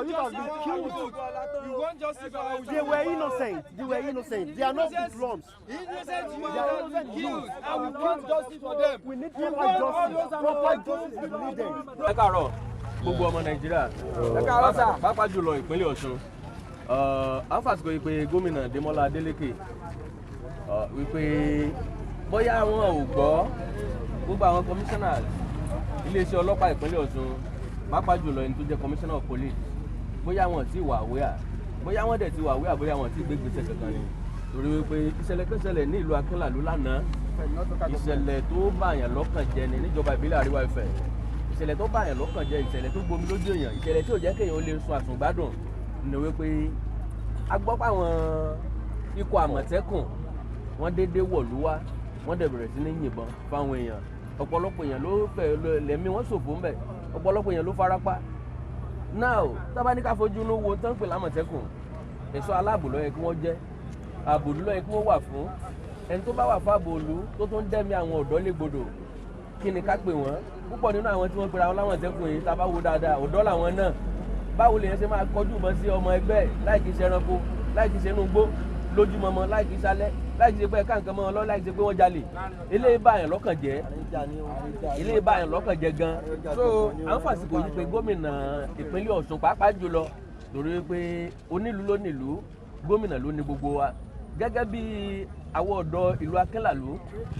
or if have been killed. You want justice for our They were innocent. They were innocent. They are not hoodlums. innocent They are innocent youth, youths. and we want justice for them. We need proper justice. Proper justice is needed. Ẹ káàárọ̀ gbogbo ọmọ Nàìjíríà. Ẹ káàárọ̀ sà. Pàápàá jùlọ ìpínlẹ̀ Ọ̀ṣun. Àǹfààní kò yí pé gómìnà Adémọ́lá Adélékè wípé bóyá àwọn ò gbọ́ gbogbo àwọn commissioners iléeṣẹ́ ọlọ́pàá ìpínlẹ̀ Ọ̀ṣun pàápàá jùlọ ẹni tó jẹ́ commissioner of police bóyá wọn ti wà wíà bóyá wọn dẹ̀ ti wà wíà bóyá wọn ti gbé gbèsè kankan ni torí wípé ìṣẹ̀lẹ̀ kan ṣẹlẹ̀ ní ìlú Akinlalu lánàá ìṣẹ̀lẹ̀ tó bàyàn lọ́kàn jẹ́ ni níjọba ìbílẹ̀ Àríwá Ifẹ̀ ìṣẹ̀lẹ̀ tó bàyàn lọ́kàn jẹ́ ìṣẹ̀lẹ̀ tó gbomi lójú èèyàn ìṣẹ̀lẹ̀ tí ò jẹ́ kéèyàn ó lè sun àsùngbádùn ni wípé a gbọ́ pé àwọn ikọ̀ Àmọ̀tẹ́kùn wọ́n déédéé wọ̀lú wá wọ́n dẹ̀ bẹ̀rẹ̀ sí ní yìnbọn fáwọn èèyàn ọ̀pọ̀lọpọ̀ èèyàn ló fẹ́ lẹ́mí wọ́n ṣòfò ńbẹ̀ ọ̀pọ̀lọpọ̀ èèyàn ló farapa now tábà ní ká fojú inú wo tán pè lámọ̀tẹ́kùn ẹ̀ṣọ́ aláàbò ló yẹ kí wọ́n jẹ́ ààbò ló yẹ kí wọ́n wà fún ẹni tó bá wà fún ààbò òlu tó tún dẹ́mi àwọn ọ̀dọ́ légbodò kí ni ká pè wọ́n púpọ̀ nínú àwọn tí wọ́n pera wọn lámọ̀tẹ́kùn yìí tá bá wo dáadáa ọ̀dọ́ làwọn náà báwo lèyàn ṣe máa kọjú ìbọn sí ọmọ ẹgbẹ́ láì kí ṣe ẹranko láì kí ṣe inú gbó lójúmọmọ láì kí ṣalẹ́ láì ṣe pé ẹ̀ka nǹkan mọ́ ọ lọ láì ṣe pé wọ́n jalè eléyìí báyàn lọ́kàn jẹ́ gan so à ń fàsìkò yìí pé gómìnà ìpínlẹ̀ Ọ̀ṣun pàápàá jùlọ torí pé onílùú ló nílùú gómìnà ló ní gbogbo wa gẹ́gẹ́ bí àwọn ọ̀dọ́ ìlú Akinlalu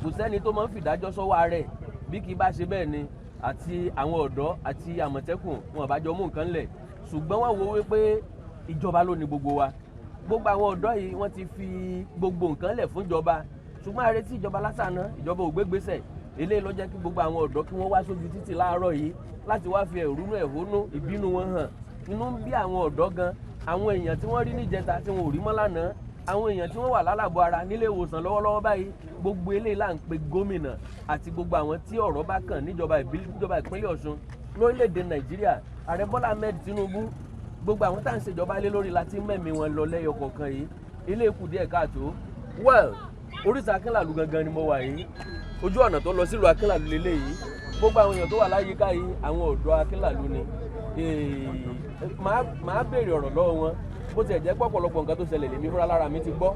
kò sẹ́ni tó máa ń fìdájọ́ sọ́wọ́ rẹ̀ bí kì í bá ṣe bẹ́ẹ̀ ni àti àwọn ọ̀dọ́ àti Àmọ̀tẹ́kùn wọn bá jọ mú nǹkan lẹ̀ ṣùgbọ́n wọ́n wo wípé ìjọba ló ní gbogbo wa gbogbo àwọn ọ̀dọ́ yìí wọ́n ti fi gbogbo nǹkan lẹ̀ fún ìjọba ṣùgbọ́n a retí ìjọba lásán náà ìjọba ò gbégbèsè eléyìí ló jẹ́ kí gbogbo àwọn ọ̀dọ́ kí wọ́n wá sójú títì láàárọ̀ yìí láti wá fi ẹ̀hónú ìbínú wọn hàn inú ń bí àwọn ọ̀dọ́ gan àwọn èèyàn tí wọ́n rí níjẹta tí wọn ò rí mọ́ lánàá àwọn èèyàn tí wọ́n wà lálàbọ̀ ara nílé ìwòsàn lọ́wọ́lọ́wọ́ báyìí gbogbo eléyìí là ń pe gómìnà àti gbogbo àwọn tí ọ̀rọ̀ bá kàn níjọba ìpínlẹ̀ Ọ̀ṣun lórílẹ̀‐èdè Nàìjíríà ààrẹ Bọ́lá Ahmed Tinubu gbogbo àwọn tá à ń ṣèjọba lé lórí láti mẹ́mí wọn lọ lẹ́yọ kọ̀ọ̀kan yìí ilé ikú díẹ̀ káàtó well oríta Akinlalu gangan ni mo wà yìí ojú ọ̀nà tó lọ sílùú Akinlalu lélẹ̀ yìí gbogbo àwọn èèyàn tó wà láyìíká yìí àwọn ọ̀dọ́ Akinlalu ni màá béèrè ọ̀rọ̀ lọ́wọ́ wọn bó tiẹ̀ jẹ́ pọ̀pọ̀lọpọ̀ nǹkan tó ṣẹlẹ̀ lèmi fúnra lára mi ti gbọ́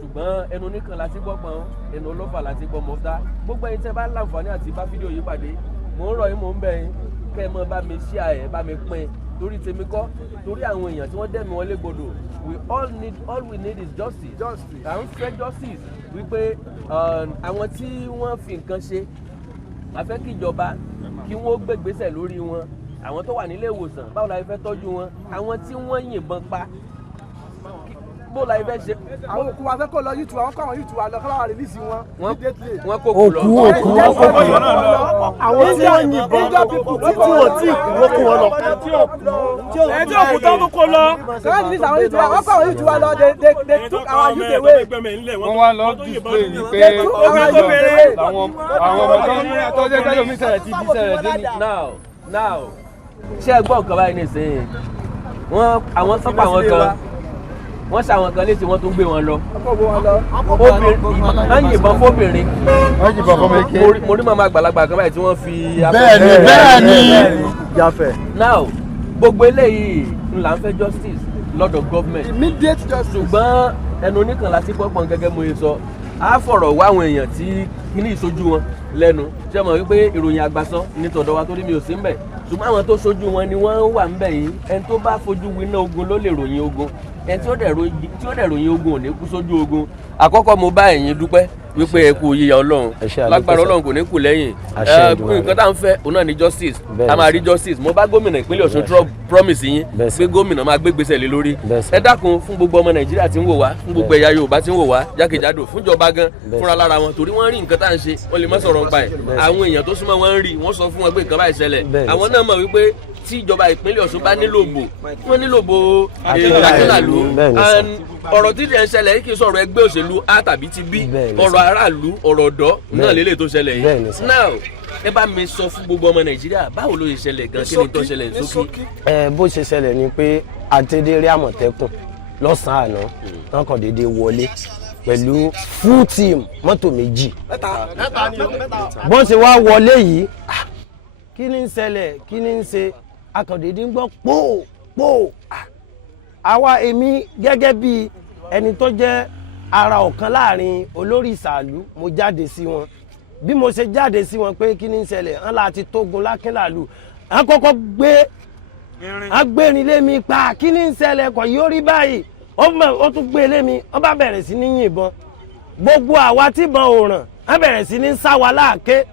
ṣùgbọ́n ẹnu oníkan láti gbọ́ pọ́n ẹnu olófà láti gbọ́ mọ́tá gbogbo ẹ̀yin tẹ́ bá láǹfààní àti bá fídíò yìí pàdé mò ń rọ̀ yín mò ń bẹ̀ yín kẹ́ ẹ mọ́ bá mi share ẹ̀ bá mi pín torí tèmi kọ́ torí àwọn èèyàn tí wọ́n dẹ̀mí wọn légbodò all we need is justice à ń fẹ́ justice wípé àwọn tí wọ́n fi nǹkan ṣe a fẹ́ kí ìjọba kí wọ́n gbégbésẹ̀ lórí wọn àwọn tó wà nílé ìwòsàn báwo la fẹ́ tọ́jú wọn àwọn tí wọ́n yìnbọn pa bó la fẹ́ ṣe. àwọn òkú wa fẹ́ kó lọ YouTube àwọn kọ́ àwọn YouTube wa lọ kọ́ àwọn release wọn. wọ́n kó kú lọ. òkú àwọn tí wọ́n yìnbọn tí wọ́n ti wọ́n kó wọn lọ. ẹ tí òkú tó ń kó lọ. kọ́lá release àwọn YouTube wa wọ́n kọ́ àwọn YouTube wa lọ they took our youth away. wọ́n wá lọ display ní pé àwọn ọmọ tó jẹ́ pẹ́lú mi ṣẹlẹ̀ ti bí ṣẹlẹ̀ dé ní. now ṣé ẹ gbọ́ nǹkan báyìí nísìnyí àwọn sọ́pọ̀ àwọn kan wọ́n ṣàwọn kan léṣe wọ́n tún gbé wọn lọ. wọ́n yìnbọn fóbìnrin. wọ́n yìnbọn fún mi ké. mo rí màmá àgbàlagbà kan báyìí tí wọ́n fi. bẹ́ẹ̀ni jáfẹ́. now gbogbo eléyìí ń là ń fẹ́ justice lọ́dọ̀ government. immediate justice. ṣùgbọ́n ẹnu oníkan láti gbọ́pọ̀n gẹ́gẹ́ mo sọ á fọ̀rọ̀ wá àwọn èèyàn tí kíní ìṣojú wọn lẹ́nu ṣé mọ̀ wípé ìròyìn àgbàsọ ní tọ̀dọ̀ wa torí mi ò sí ń bẹ̀ ṣùgbọ́n àwọn tó ṣojú wọn ni wọ́n wà ń bẹ̀ yìí ẹni tó bá fojú winá ogun ló lè ròyìn ogun ẹni tí ó dẹ̀ ròyìn ogun ò ní kú sójú ogun àkọ́kọ́ mo bá ẹ̀yin dúpẹ́ wípé ẹ kú yíya Ọlọ́run lágbára Ọlọ́run kò ní kù lẹ́yìn nǹkan tá à ń fẹ́ òun náà ni justice a máa rí justice mo bá gómìnà ìpínlẹ̀ Ọ̀ṣun promise yín pé gómìnà máa gbé gbèsè lé lórí ẹ dákun fún gbogbo ọmọ Nàìjíríà tí ń wò wá fún gbogbo ẹ̀yà Yorùbá tí ń wò wá jákèjádò fúnjọba gan fúnra lára wọn torí wọ́n rí nǹkan tá à ń ṣe wọ́n lè má sọ̀rọ̀ nípa ẹ̀ àwọn èèyàn tó súnmọ́ wọn ń rí wọ́n sọ fún wọn pé nǹkan báyìí ṣẹlẹ̀ àwọn náà mọ̀ wípé tí ìjọba ìpínlẹ̀ Ọ̀ṣun bá nílò bò wọ́n nílò bò Akinlalu ọ̀rọ̀ tí ìdí ẹ̀ ń ṣẹlẹ̀ yìí kì í sọ̀rọ̀ ẹgbẹ́ òṣèlú A tàbí ti B ọ̀rọ̀ aráàlú ọ̀rọ̀ ọ̀dọ́ náà lélẹ̀ tó ṣẹlẹ̀ yìí now ẹ bá mi sọ fún gbogbo ọmọ Nàìjíríà báwo ló ṣe ṣẹlẹ̀ gan kí ni tó ṣẹlẹ̀ sókè. bó ṣe ṣẹlẹ̀ ni pé àtẹ̀dẹ́rẹ́ Àmọ̀tẹ́kùn lọ́sàn-án àná tán kàn déédéé wọlé pẹ̀lú full team mọ́tò méjì bọ́n ṣe wá wọlé yìí kí ni ń ṣẹlẹ̀ kí ni ń ṣe akàndéédé ń gbọ́ pò pò àwa èmi gẹ́gẹ́ bí ẹni tó jẹ́ ara ọ̀kan láàrin olórí ìsàlú mo jáde sí wọn bí mo ṣe jáde sí wọn pé kí ni ń ṣẹlẹ̀ ńlá àti tógun l'Akinlalu à ń kọ́kọ́ gbérin lé mi pa kí ni ń ṣẹlẹ̀ kọ̀ yóò rí báyìí ó tún gbé lé mi ó bá bẹ̀rẹ̀ sí ní yìnbọn gbogbo àwa tíbọn ò ràn á bẹ̀rẹ̀ sí ní sá wa láàké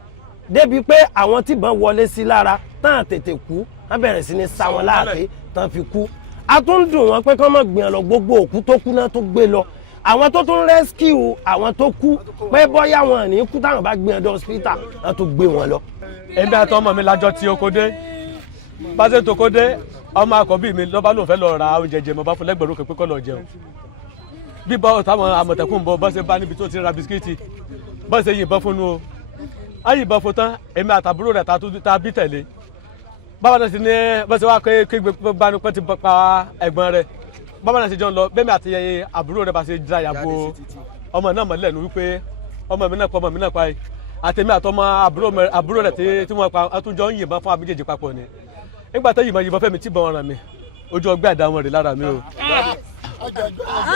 débi pé àwọn tíbọn wọlé sí lára tán tètè kú á bẹ̀rẹ̀ sí ní sá wọn láàké tán fi kú a tún dùn wọn pé kán mọ̀ gbìyànjú lọ gbogbo òkú tó kú náà tó gbé lọ àwọn tó tún rescue àwọn tó kú pé bọ́yá wọn ní kú táwọn bá gbìyànjú hospital náà tó gbé wọn lọ. èmi àti ọmọ mi lájọ tí oko dé bá ṣe tó kó dé ọmọ àkọ́bí mi lọ́ba ló fẹ́ lọ ra oúnjẹ jẹ mo bá fún lẹ́gbẹ̀rún kan pé kó lọ jẹun bí bọ́ táwọn Àmọ̀tẹ́kùn bọ́ ṣe bá níbi tó ti ra bisikíìtì bọ́ ṣe yìnbọn fún un o á yìnbọn fún tán èmi àtàbúrò rẹ̀ ta bí tẹ̀lé báwa náà sì ní bọ́ ṣe wá pé gbanu pé ti pa ẹ̀gbọ́n rẹ̀ báwa náà sì jọ ń lọ bẹ́ẹ̀ mi àti àbúrò rẹ̀ bá ṣe dra yàgò ọmọ náà mọ̀ lẹ́nu wípé ọmọ mi náà pa yìí àtẹ̀mí àtọmọ àbúrò rẹ̀ tí wọ́n pa àtúnjọ ń yìnbọn fún àbíjèjì papọ̀ ni nígbà tó yìnbọn fẹ́mi tí bọ́n ọ̀ràn mi ojú ọgbẹ́ àdá wọn rè lára mi o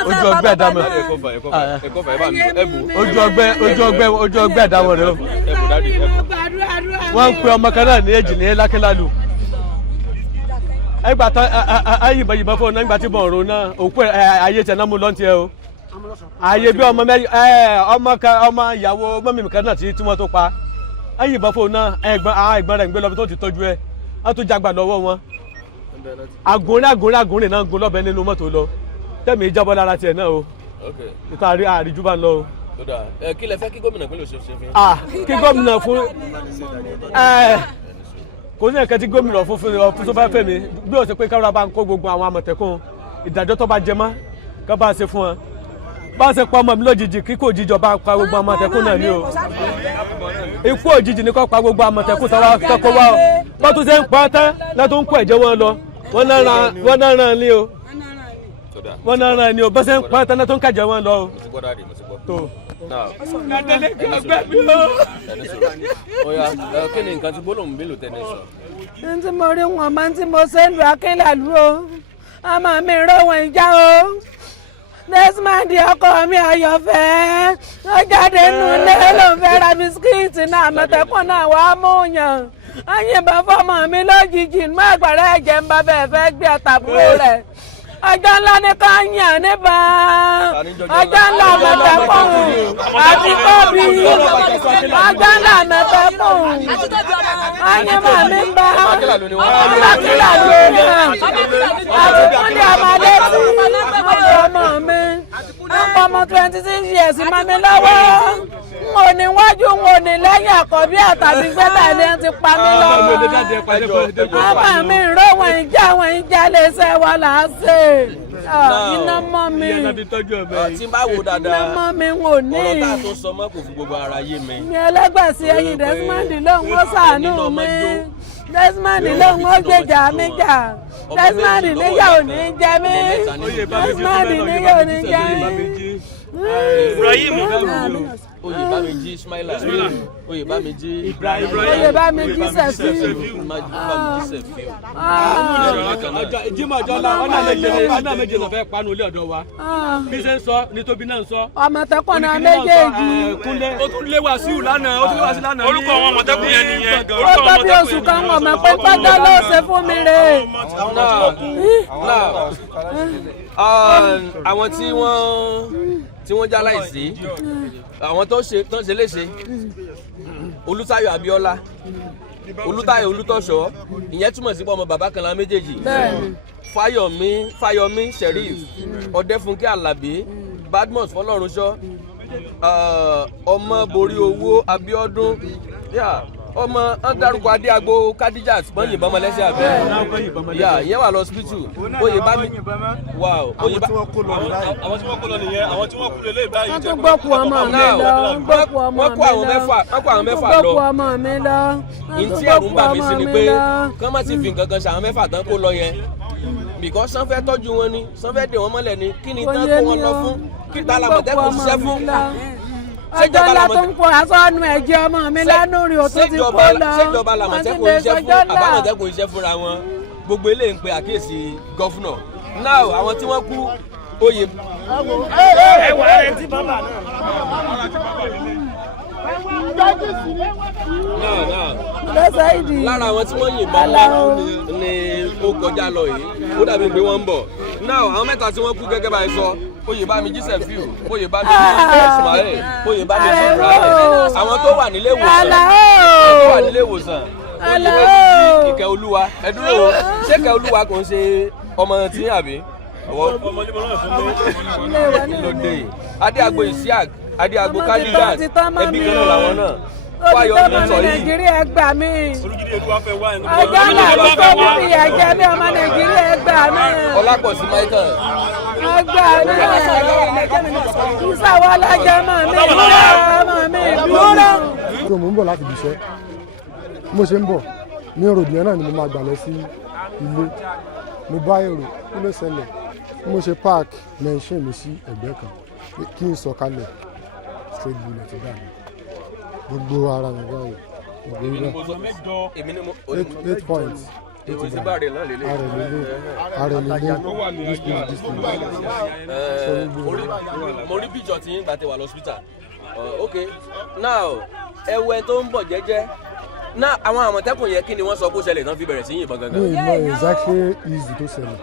ojú ọgbẹ́ àdá wọn ojú ọgbẹ́ àdá wọn rè o wọ́n ń pe ọmọ kan náà ní èjì ní l'Akinlalu ẹgbà tán ayìnbọn fún ọ nígbà tí bọ́n ọ̀rọ̀ náà òkú ayé tẹ̀ náà mú lọ́ntì ẹ o ayé bí ọmọ ìyàwó mọ́mí kan náà tí wọ́n tó pa ayìnbọn fún ọ náà ẹ̀gbọ́n rẹ̀ ń gbé lọ́bi tó ti tọ́jú ẹ wọ́n tún jagbà lọ́wọ́ wọn agúnrin náà ń gun lọ́bẹ̀ nínú mọ́tò lọ tẹ̀mí ìjábọ̀ lára tiẹ̀ náà o nípa àríjú bá ń lọ o. kí lẹ fẹ́ kí gómìnà pínlẹ̀ Ọ̀ṣun ṣe fi. kí gómìnà fún kò ní ẹ̀kẹ́ tí gómìnà fún tó bá fẹ́ mi bí ó ṣe pé káwọn bá ń kó gbogbo àwọn Àmọ̀tẹ́kùn ìdájọ́ tó bá jẹ mọ́ ká bá ṣe fún wọn bá ṣe pa ọmọ mi lójijì kí kò jíjọ bá pa gbogbo Àmọ̀tẹ́kùn náà ní o ikú òjijì ní kò pa gbogbo Àmọ̀tẹ́kùn tọ́kọ wá o bá tún ṣe ń pa tán látó ń kó ẹ̀jẹ̀ wọn lọ wọ́n náà ràn ní o wọ́n náà ràn ní o bá ṣe ń pa tán látó ń kàjẹ́ wọn lọ o. kí ni nǹkan tí gbólóhùn mi lò tẹ́lẹ̀ sọ. ní tí mo rí wọn máa ń tí mo ṣe ń lu Akinlalu o ọmọ mi ró wọn ìjà o Desmond ọkọ mi àyọ̀fẹ́ ó jáde nù ilé ló ń fẹ́ ra bisikíìtì náà Àmọ̀tẹ́kùn náà wàá mú yàn ayìnbọn fọmọ mi lójijì inú àgbàrá ẹ̀jẹ̀ ń bá bẹ́ẹ̀ fẹ́ gbé àtàbúrò rẹ̀ ọjọ́ ńlá ní ká yàn níbà ọjọ́ ńlá Àmọ̀tẹ́kùn àti tóbi ọjọ́ ńlá Àmọ̀tẹ́kùn ayìnbọn mi ń bá Akinlalu àti kúndé ọmọdé tí ọmọ mi ọmọ 26 years mọ́ mi lọ́wọ́ n ò ní wájú n ò ní lẹ́yìn àkọ́bí àtàbí gbẹ́dà ilé ti pa mí lọ́wọ́ ọmọ mi ń ró wọn ìjà lè ṣe wà láàṣẹ iná mọ́ mi tí n bá wò dáadáa iná mọ́ mi n ò ní ọ̀rọ̀ tá a tó sọ mọ́ kò fún gbogbo ara yé mi. mi ẹlẹ́gbẹ̀sí ẹyin Desmond lóhùn ó ṣàánú mi Desmond lóhùn ó gbèjà mi jà Desmond níyà ò ní jẹ mí Desmond níyà ò ní jẹ mí. Oyèbámẹ́jì Ismaila Oyèbámẹ́jì Oyèbámẹ́jì Sẹ̀fíù Jímọ̀ ọjọ́ la ọ̀nà méje lọ fẹ́ panu ilé ọ̀dọ̀ wa bí ṣe ń sọ ní tóbi náà ń sọ. Àmọ̀tẹ́kùn náà méjèèjì. Ó tún lé Wàsíù lánàá ó tún lé Wàsíù lánàá. orúkọ àwọn Àmọ̀tẹ́kùn yẹn nìyẹn. ó tó bí oṣù kan wọ̀n mọ̀ pé pátá ló ṣe fún mi rè. àwọn tí wọ́n já láìsí àwọn tó ṣe léṣe Olútáyọ̀ Abíọ́lá Olútáyọ̀ Olútọ́ṣọ́ ìyẹn túmọ̀ sí pé ọmọ bàbá kan la méjèèjì Fáyọmí Sheriff Ọdẹ́fúnkẹ́ Àlàbí Badmus Fọlọ́runṣọ́ ọmọ borí owó Abíọ́dún ọmọ dárúkọ Adéagbo Kadijat wọ́n yìnbọn ọmọ lẹ́sẹ̀ àbẹ́ ìyẹn wà lọ hospital Oyèbámi àwọn tí wọ́n kó lọ nìyẹn àwọn tí wọ́n kú lé báyìí wọ́n tún gbọ́kú ọmọ mi lọ wọ́n kó àwọn mẹ́fà lọ ìtí ẹ̀rù ń bà mí sí ni pé kán má ti fi nǹkan kan ṣàwọn mẹ́fà tán kó lọ yẹn because sàn fẹ́ tọ́jú wọn ni sàn fẹ́ dè wọ́n mọ́lẹ̀ ni kí ni tán kó wọn lọ fún kí ta l'Àmọ̀tẹ́kùn ṣiṣẹ́ fún ọjọ́ ńlá tó ń kó aṣọ́nù ẹ̀jẹ̀ ọmọ mi lánàá rí o tó ti kó lọ. ṣèjọba làmọ̀tẹ́kùn iṣẹ́ fún àbámọ̀tẹ́kùn iṣẹ́ fúnra wọn gbogbo eléyìí ń pe àkíyèsí gọ́fúnà now àwọn tí wọ́n kú oyè. ẹwà rẹ tí bàbá náà. lára àwọn tí wọ́n yìnbọn wọn ni ó kọjá lọ yìí ó dàbí pé wọ́n ń bọ̀ now àwọn mẹ́ta tí wọ́n kú gẹ́gẹ́ báyìí sọ Oyèbámi Jísẹ̀fíù Oyèbámi Ismail Oyèbámi Ibrahim àwọn tó wà nílé ìwòsàn Oyèbámi Ìkẹ́ Olúwa ẹdúró ṣé Ìkẹ́ Olúwa kò ń ṣe ọmọ tí àbí lóde Adéagbo Isiaq Adéagbo Kalidat ẹbí kan náà làwọn náà fáyọ ní sọ yìí. Nàìjíríà gbà mí. ọjọ́ náà ló tó mú ìyà jẹ mí ọmọ Nàìjíríà gbà mí. Ọlápọ̀sí Michael. ọgbà mi ìsàwọ̀ alájọ mọ̀ mí dúró. tí mo ń bọ̀ láti ibiṣẹ́ mo ṣe ń bọ̀ ní rògbìyàn náà ni mo máa gbà lọ sí ilé mo bá èrò kí ló ṣẹlẹ̀ mo ṣe park mẹ́ṣìn mi sí ẹ̀gbẹ́ kan kí n sọ̀kalẹ̀ straight bullet dà mí gbogbo ara mi báyìí ìgbéyìí náà 8 points. Mo rí bíjọ tí ń gbà tẹ wà lọ́sítà. Ok now ẹwẹ́ tó ń bọ̀ jẹ́jẹ́ náà àwọn Àmọ̀tẹ́kùn yẹn kí ni wọ́n sọ kó ṣẹlẹ̀ tán fi bẹ̀rẹ̀ sí yìnbọn gangan. mi ò mọ exactly easy tó ṣẹlẹ̀.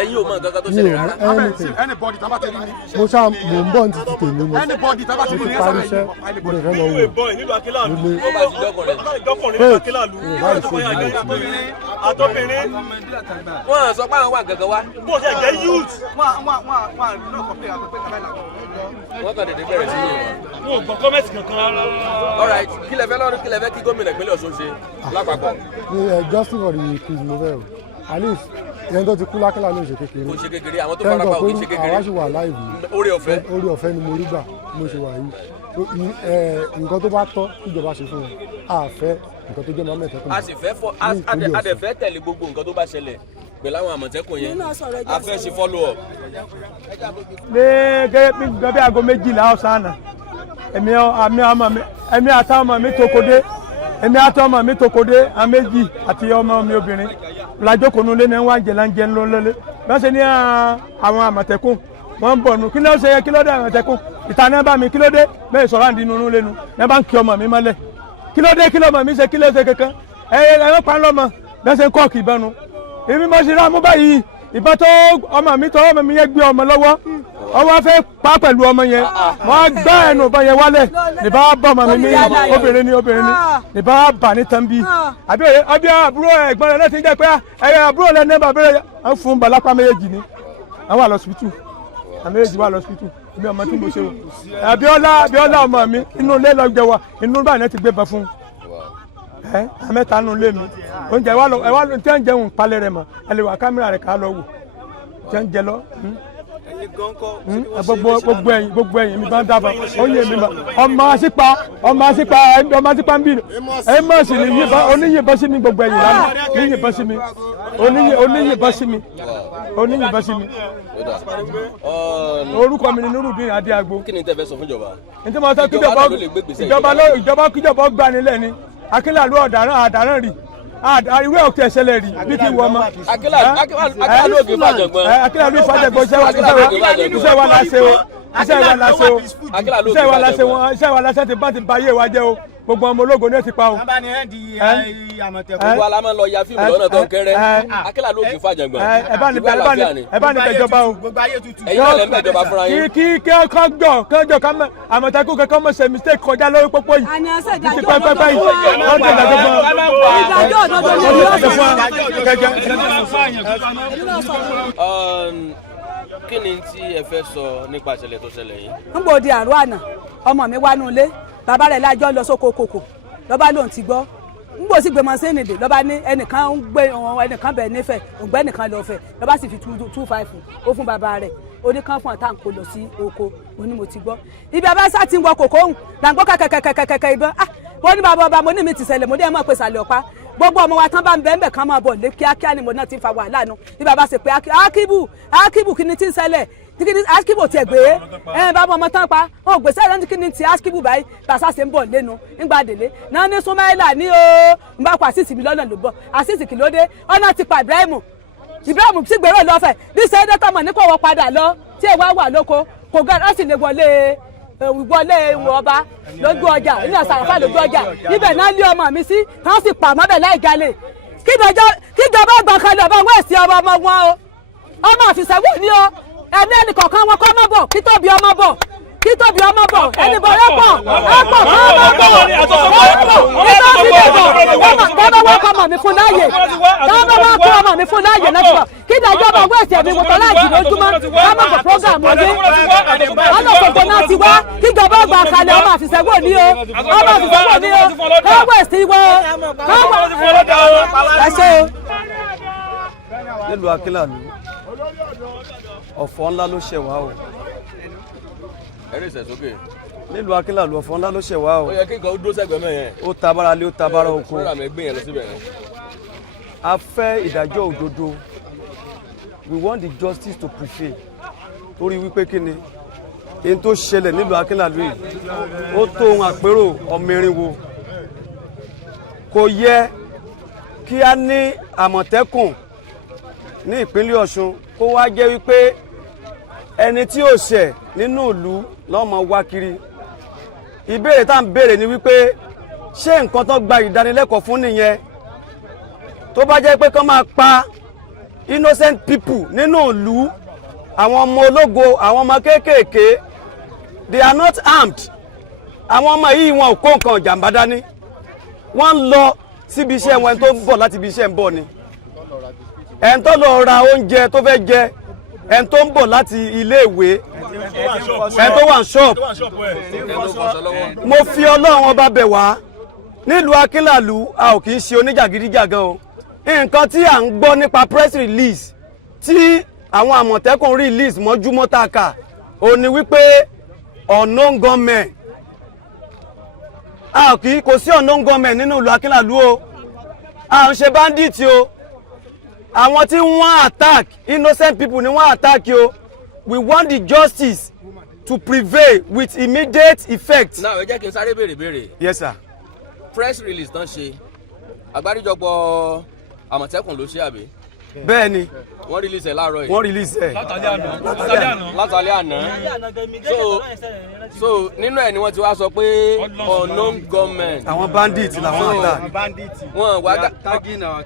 ẹ̀yin ò mọ nǹkan kan tó ṣẹlẹ̀ rárá. mo ṣáà mò ń bọ̀ ní títí tèmi mo ti parí iṣẹ́ mo lè fẹ́ lọ wò ó bá ti dọ́kùnrin. wọ́n sọ pé àwọn wà gangan wá. wọ́n kàn dédé bẹ̀rẹ̀ sí yìnbọn. all right kí lẹ fẹ́ lọ́rùn kí lẹ fẹ́ kí gómìnà ìpínlẹ̀ Ọ̀ṣun ṣe lápapọ̀. justice for the peace mo fẹ́ o at least ẹni tó ti kú lákìlá ní ìṣe kékeré. kò ṣe kékeré àwọn tó fara pa òkè ṣe kékeré. àwa ṣì wà láìpẹ́. oore ọ̀fẹ́. oore ọ̀fẹ́ ni mo rí gbà mo ṣe wà yìí nǹkan tó bá tọ́ kíjọba ṣe fún wọn a fẹ́ nǹkan tó jẹ́ Àmọ̀tẹ́kùn. a sì fẹ́ fọ́ a dẹ̀ fẹ́ tẹ̀lé gbogbo nǹkan tó bá ṣẹlẹ̀ pẹ̀lú àwọn Àmọ̀tẹ́kùn yẹn a fẹ́ ṣe follow up. ní gẹ́gẹ́ bí aago 12 ọ̀sán àná èmi àtàwọn ọmọ mi tó kódé àméjì àti ọmọ mi obìnrin làjókòó nulẹ̀ ní wọ́n jẹ́ ńlọ́lẹ́lẹ́ bá ṣe ní àwọn Àmọ̀tẹ́kùn wọ́n ń bọ̀ nù kí ló ṣe kí ló dé Àmọ̀tẹ́kùn ìtànà bá mi kí ló dé bẹ́ẹ̀ sọ̀rọ̀ àǹdí nínú lẹ́nu ẹ bá ń kí ọmọ mi mọ́lẹ̀ kí ló dé kí lọ́mọ mi ṣe kí ló ṣe kankan ẹ pa ń lọ́mọ bẹ́ẹ̀ ṣe ń kọ́ọ̀kì ìbọnu èmi mo ṣe rá mú báyìí ìbọn tó ọmọ mi yẹn gbé ọmọ lọ́wọ́ ọwọ́ fẹ́ pa pẹ̀lú ọmọ yẹn wọ́n gbá ẹnu ọmọ yẹn wálẹ̀ nìbá bọ́ ọmọ mi ní obìnrin ni nìbá bà ní tán bí àbí àbúrò ẹ̀gbọ́n rẹ̀ lẹ́tí jẹ́ pé àbúrò rẹ̀ ní bàbá rẹ̀ ń fún balápá méjèèjì ni àwọn wà lọ́sibítù àméjèèjì wà lọ́sibítù bí ọmọ tí mo ṣe o Abíọ́lá ọmọ mi inú ilé lọ jẹ wa inú bá ní ti gbé bọ fún àmẹ́ta nù lé mi oúnjẹ ẹwà tí ń jẹun palẹ̀ rẹ̀ mọ̀ ẹ lè wà kámẹ́rà rẹ̀ ká lọ wò tí ń jẹ lọ. gbogbo ẹ̀yin mi bá ń dábàá oyè mi bá ọmọ àṣìpa ń bí ẹ mọ̀ sí ni oníyìnbọn sí mi gbogbo ẹ̀yin lánàá oníyìnbọn sí mi orúkọ mi ni Nurudeen Adéagbo. kí ni tẹ́ fẹ́ sọ fún ìjọba. ǹjẹ́ mo sọ kíjọba gbani lẹ́ni Akinlalu ọ̀daràn rí ìwé òkè ẹ̀sẹ̀lẹ̀ rí bí ti wọ ọmọ. Akinlalu ògì fàjọ̀gbọ́n. Akinlalu fàjọ̀gbọ́n iṣẹ́ wa la ṣe ti bá ti ba ayé wa jẹ́ o gbogbo ọmọ ológo ní ẹ ti pa o. bàbá ni ẹ di Àmọ̀tẹ́kùn. gbogbo alámọ̀ lọ ya fíìmù lọ́nà tó ń kẹ́rẹ́ Akinlalu ògì fàjọ̀gbọ́n. ẹ bá ní bẹjọba o. ẹ̀yin náà lẹ́ ń bẹjọba fúnra yín. kí kọjọ ká Àmọ̀tẹ́kùn kankan mọ̀ ṣe mistake kọjá lórí pópó yìí. àní pẹ́pẹ́pẹ́ yìí wọ́n ti ìdájọ́ fún wa. kí ni tí ẹ fẹ́ sọ nípa ìṣẹ̀lẹ̀ tó ṣẹlẹ̀ yìí. ń gbòdì àrùn àná ọmọ mi wá nù ilé bàbá rẹ̀ lájọ́ lọ sóko kòkò lọ́ba lòun ti gbọ́ ń gbò sí gbé mọ́sínì dè lọ́ba ní ẹnìkan ń gbé ẹnìkan bẹ̀ nífẹ̀ẹ́ òǹgbẹ́ nìkan lọ fẹ̀ lọ́ba sì fi 2.5 ó fún bàbá rẹ̀ ó ní kán fún ọ̀tá ń kó lọ sí oko mo ní mo ti gbọ́ ibi abẹ́ sá ti ń wọ kòkó ń làǹgbọ́ kẹ̀kẹ̀kẹ̀kẹ̀ ìbọn mo ní bàbá ọba mo ní mi ti ṣẹlẹ̀ mo ní ẹ mọ̀ pé sàlẹ̀ ọ̀pá gbogbo ọmọ wa tán bá ń bẹ́ẹ̀ kán máa bọ̀ lé kíákíá ni mo náà ti fa wàhálà nu bí bàbá ṣe pé akíbù kí ni tí ń ṣẹlẹ̀ kíni askibu tiẹ̀ gbé bàbá ọmọ tán pa wọn gbèsè ẹ̀rọ kíni ti askibu báyìí tàṣà ṣe ń bọ̀ lẹ́nu nígbà délé náà ní Sumaila ní o ń bá kó àṣìṣì mi lọ́nà ló bọ̀ àṣìṣì kìló dé ọ̀nà ti pa Ibrahim sì gbèrò lọ́fẹ̀ẹ́ bí sẹ́dẹ̀ tọmọ ní kò wọ́ padà lọ tí ẹ wá wà lóko kò gẹ́ ọ́ sì lè wọlé ọba lójú ọjà ní àṣàràfà lójú ọjà ibẹ̀ náà lé ọmọ mi sí wọ́n sì pa mọ́bẹ̀ láì jalè kíjọba gbọ̀n kalẹ̀ ọba wẹ̀sì ọba ọmọ wọn o ọmọ àfìsẹ́wò ní o ẹni ẹnìkọ̀ọ̀kan wọn kọ́ mọ́ bọ̀ kí tóbi ọmọ bọ̀ ẹni bọ̀ yọpọ̀ ọ̀pọ̀ tọ́bọ̀ wọ́n kọ́ ọmọ mi fún láàyè láti bọ̀ kí ìdájọ́ ọba wẹ̀sì ẹ̀mí wọ́tọ́ láàjì lójúmọ́ ọmọ bọ̀ prógámù ọdún ọlọ́sọ̀gbọ̀ náà ti wá kíjọba ọgbà kalẹ̀ ọmọ àfìsẹ́wò ní o wẹ̀sì wọ ẹ̀ṣẹ́ o. nílùú Akinlalu ọ̀fọ̀ ńlá ló ṣẹ̀ wá o. ẹ̀rí ìṣẹ̀sókè. nílùú Akinlalu ọ̀fọ̀ ńlá ló ṣẹ̀ wá o. ó yẹ kí nǹkan ó dúró sẹ́gbẹ̀ẹ́ mẹ́yẹn. ó tabára lé ó tabára oko. fúnra mi gbé yẹn lọ síbẹ̀ yẹn. a fẹ́ ìdájọ́ òdodo. We want the justice to prevail. torí wípé kí ni èyí tó ṣẹlẹ̀ nílùú Akinlalu yìí ó tó ohun àpérò ọmọ irinwó. kò yẹ kí a ní Àmọ̀tẹ́kùn ní ìpínlẹ̀ Ọ̀ṣun kó wá jẹ́ wípé ẹni tí ó ṣẹ̀ nínú ìlú lọ́mọ wá kiri. ìbéèrè tá à ń béèrè ni wípé ṣé nǹkan tó gba ìdánilẹ́kọ̀ọ́ fún nìyẹn tó bá jẹ́ pé kán máa pa innocent people nínú ìlú àwọn ọmọ ológo àwọn ọmọ kéékèèké they are not armed àwọn ọmọ yìí wọn ò kó nǹkan jàǹbá dání wọ́n ń lọ síbi iṣẹ́ wọn tó ń bọ̀ láti ibi iṣẹ́ ń bọ̀ ni ẹni tó lọ ra oúnjẹ tó fẹ́ jẹ ẹni tó ń bọ̀ láti iléèwé ẹni tó wà ní ṣọ́ọ̀bù mo fi Ọlọ́run ọba bẹ̀ wá nílùú Akinlalu a ò kì í ṣe oníjàgídíjàgan o nǹkan tí à ń gbọ́ nípa press release tí àwọn Àmọ̀tẹ́kùn release mọ́júmọ́ tá a kà ó ní wípé unknown gunmen a kò sí unknown gunmen nínú ìlú Akinlalu o a ń ṣe bandit o àwọn tí wọ́n attack innocent people ni wọ́n attack o we want the justice to prevail with immediate effect. náà ẹ jẹ́ kí n sáré béèrè. Yes sir. press release tán ṣe àgbáríjọpọ̀ Àmọ̀tẹ́kùn ló ṣe àbí. bẹ́ẹ̀ ni. wọ́n release ẹ̀ láàárọ̀ yìí. wọ́n release ẹ̀. látàlẹ́ àná. so nínú ẹ̀ ni wọ́n ti wá sọ pé unknown gunmen. àwọn bandit làwọn attack. wọ́n wá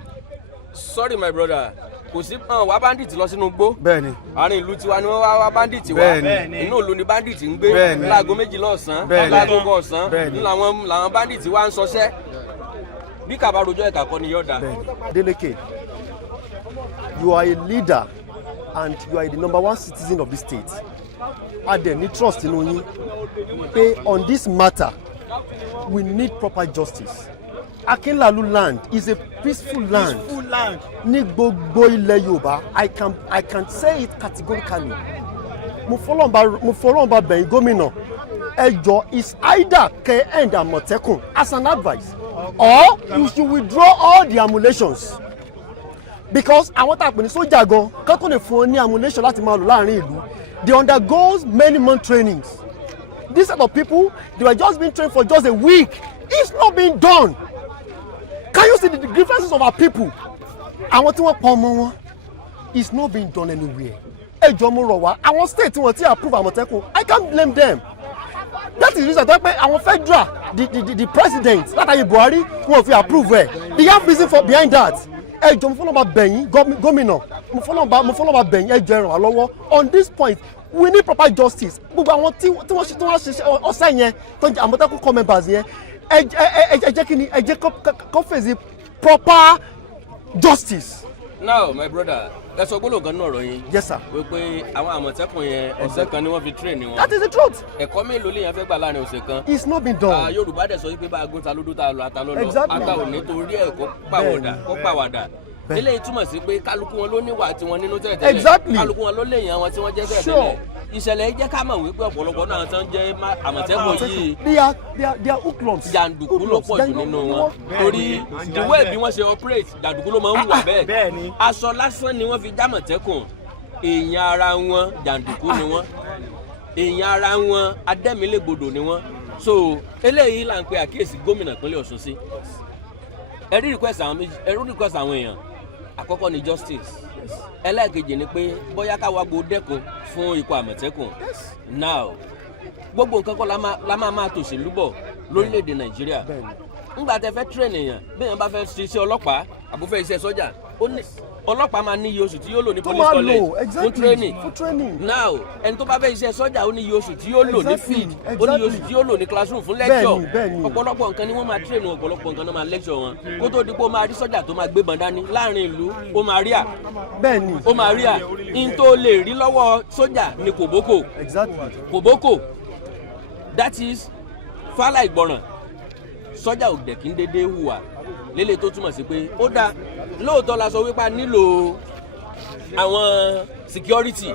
sorry my brother kò sí wá bandit lọ sínú igbó. bẹ́ẹ̀ni. àárín ìlú tiwa ni wọ́n wá bandit wá. bẹ́ẹ̀ni. inú ìlú ni bandit ń gbé. bẹ́ẹ̀ni. láago 12 ọ̀sán. bẹ́ẹ̀ni. láago 1 ọ̀sán. bẹ́ẹ̀ni. làwọn bandit wá ń ṣọṣẹ́. bí kàbá rojọ́ ẹ̀ka kọ́ ni yọ̀ọ̀dà. Deleke, you are a leader and you are the #1 citizen of this state. A dẹ̀ ní trust nínú yín pé on this matter we need proper justice. Akinlalu land is a peaceful land. Ní gbogbo ilẹ̀ Yorùbá, I can say it categorically. Mo fọlọ́n bá bẹ̀yìn gómìnà. Ẹ jọ̀ọ́ is either kẹ́ end Àmọ̀tẹ́kùn as an advice or you should withdraw all the emulations. Because àwọn tá a pè ní sójà gan kọ́tún lè fún ọ ní emulation láti máa lò láàrin ìlú. They undergo many month trainings. This set of people, they were just being trained for just a week. It's not being done. Can you see the grievances of our people? Àwọn tí wọ́n pa ọmọ wọn, it's not being done anywhere. Ẹ jọ̀ọ́ mo rọ̀ wá, àwọn state tí wọ́n ti approve Àmọ̀tẹ́kùn, I can't blame them. That is the reason why àwọn federal, the president, látàrí Buhari, wọ́n fi approve ẹ̀. They have reason for behind that. Ẹ jọ̀ọ́ mo fọlọ́ bá bẹ̀yìn gómìnà, mo fọlọ́ bá bẹ̀yìn ẹ jọ̀ọ́ ẹ ràn wá lọ́wọ́. On this point, we need proper justice. Gbogbo àwọn tí wọ́n ṣe ọ̀sẹ̀ yẹn, tó ń jẹ́ Àmọ̀tẹ́kùn core members yẹn, ẹ jẹ́ kí ni ẹ jẹ́ kó fèsì proper justice. Now my brother, ẹ sọ gbọ́dọ̀ kan náà ọ̀rọ̀ yín. Yes sir. wípé àwọn Àmọ̀tẹ́kùn yẹn ọ̀sẹ̀ kan ni wọ́n fi train wọn. That is the truth. ẹ̀kọ́ mélòó lèèyàn fẹ́ gbà láàrin ọ̀sẹ̀ kan. It's not been done. Yorùbá dẹ̀ sọ wípé bá a gún ta lódó ta lọ ata lọ́lọ́. Exactly. ata ò ní torí ẹ̀ kó pàwàdà. eléyìí túmọ̀ sí pé kálukú wọn ló níwà tiwọn nínú tẹ́lẹ̀tẹ́lẹ̀. Exactly. kálukú wọn ló léèyàn wọn tí wọ́n jẹ́ tẹ́lẹ̀tẹ́lẹ̀. ìṣẹ̀lẹ̀ jẹ́ ká mọ̀ wípé ọ̀pọ̀lọpọ̀ náà tán jẹ́ Àmọ̀tẹ́kùn yìí. They are hoodlums. Jàǹdùkú ló pọ̀ jù nínú wọn. torí ìwé bí wọ́n ṣe operate Jàǹdùkú ló máa ń wà bẹ́ẹ̀. aṣọ lásán ni wọ́n fi já Àmọ̀tẹ́kùn èèyàn ara wọn jàǹdùkú ni wọ́n èèyàn ara wọn adẹ́mílẹ́gbodò ni wọ́n so eléyìí là ń pe àkíyèsí gómìnà ìpínlẹ̀ Ọ̀ṣun sí ẹ̀rí request àwọn èèyàn àkọ́kọ́ ni justice ẹlẹ́ẹ̀kejì ni pé bóyá káwa gbó dẹ́kun fún ikọ̀ Àmọ̀tẹ́kùn now gbogbo nǹkan kọ́ la máa tòṣèlú bọ̀ lórílẹ̀‐èdè Nàìjíríà ńgbà tẹ fẹ́ train èèyàn bí èèyàn bá fẹ́ ṣiṣẹ́ ọlọ́pàá àbúfẹ́ iṣẹ́ sọ́jà ọlọ́pàá máa ní iye oṣù tí yóò lò ní police college fún training now ẹni tó bá fẹ́ iṣẹ́ sọ́jà ó ní iye oṣù tí yóò lò ní field ó ní iye oṣù tí yóò lò ní classroom fún lecture ọ̀pọ̀lọpọ̀ nǹkan ni wọ́n máa train ọ̀pọ̀lọpọ̀ nǹkan náà máa lecture wọn kó tó di pé ó máa rí sọ́jà tó máa gbébọn dání láàrin ìlú ó máa rí à ó máa rí à in tó lè rí lọ́wọ́ sọ́jà ni kòbókò that is fálà ìgbọràn sọ́jà ò dẹ̀ kí ń dédé hùwà lélẹ̀ tó túmọ̀ sí pé ó dáa lóòótọ́ la sọ wípé a nílò àwọn security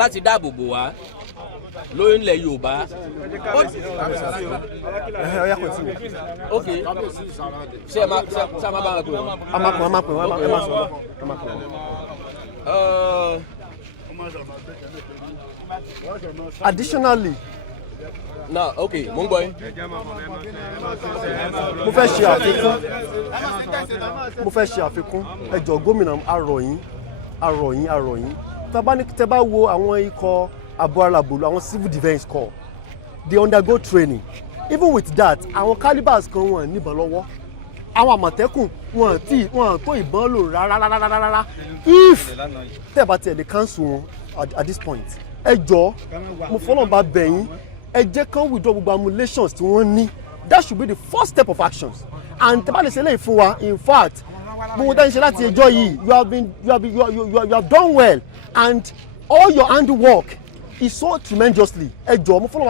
láti dáàbò bò wá lórílẹ̀ Yorùbá. ok ṣé ẹ máa bá wọn pè wọ́n. a máa pè wọ́n ẹ máa sọ additionally. now ok mo ń gbọ́ yín. mo fẹ́ ṣe àfikún ẹ jọ̀ọ́ gómìnà arọ̀ yín tẹ́ bá wo àwọn ikọ̀ àbọ̀-ara-bòlù àwọn civil defence corps they undergo training even with that àwọn calibers kan wọn níbọn lọ́wọ́ àwọn Àmọ̀tẹ́kùn wọn tó ìbọn lò rárá if tẹ́ bá tiẹ̀ lè cancel wọn at this point ẹ jọ̀ọ́ mo fọlọ́n bá bẹ̀ yín ẹ jẹ́ kán withdraw gbogbo ammunitions tí wọ́n ní that should be the first step of actions and tẹ́ bá lè ṣe léyìí fún wa in fact gbogbo tẹ́ ń ṣe láti ẹjọ́ yìí you have done well and all your handwork is so tremendously ẹ jọ̀ọ́ mo fọlọ́n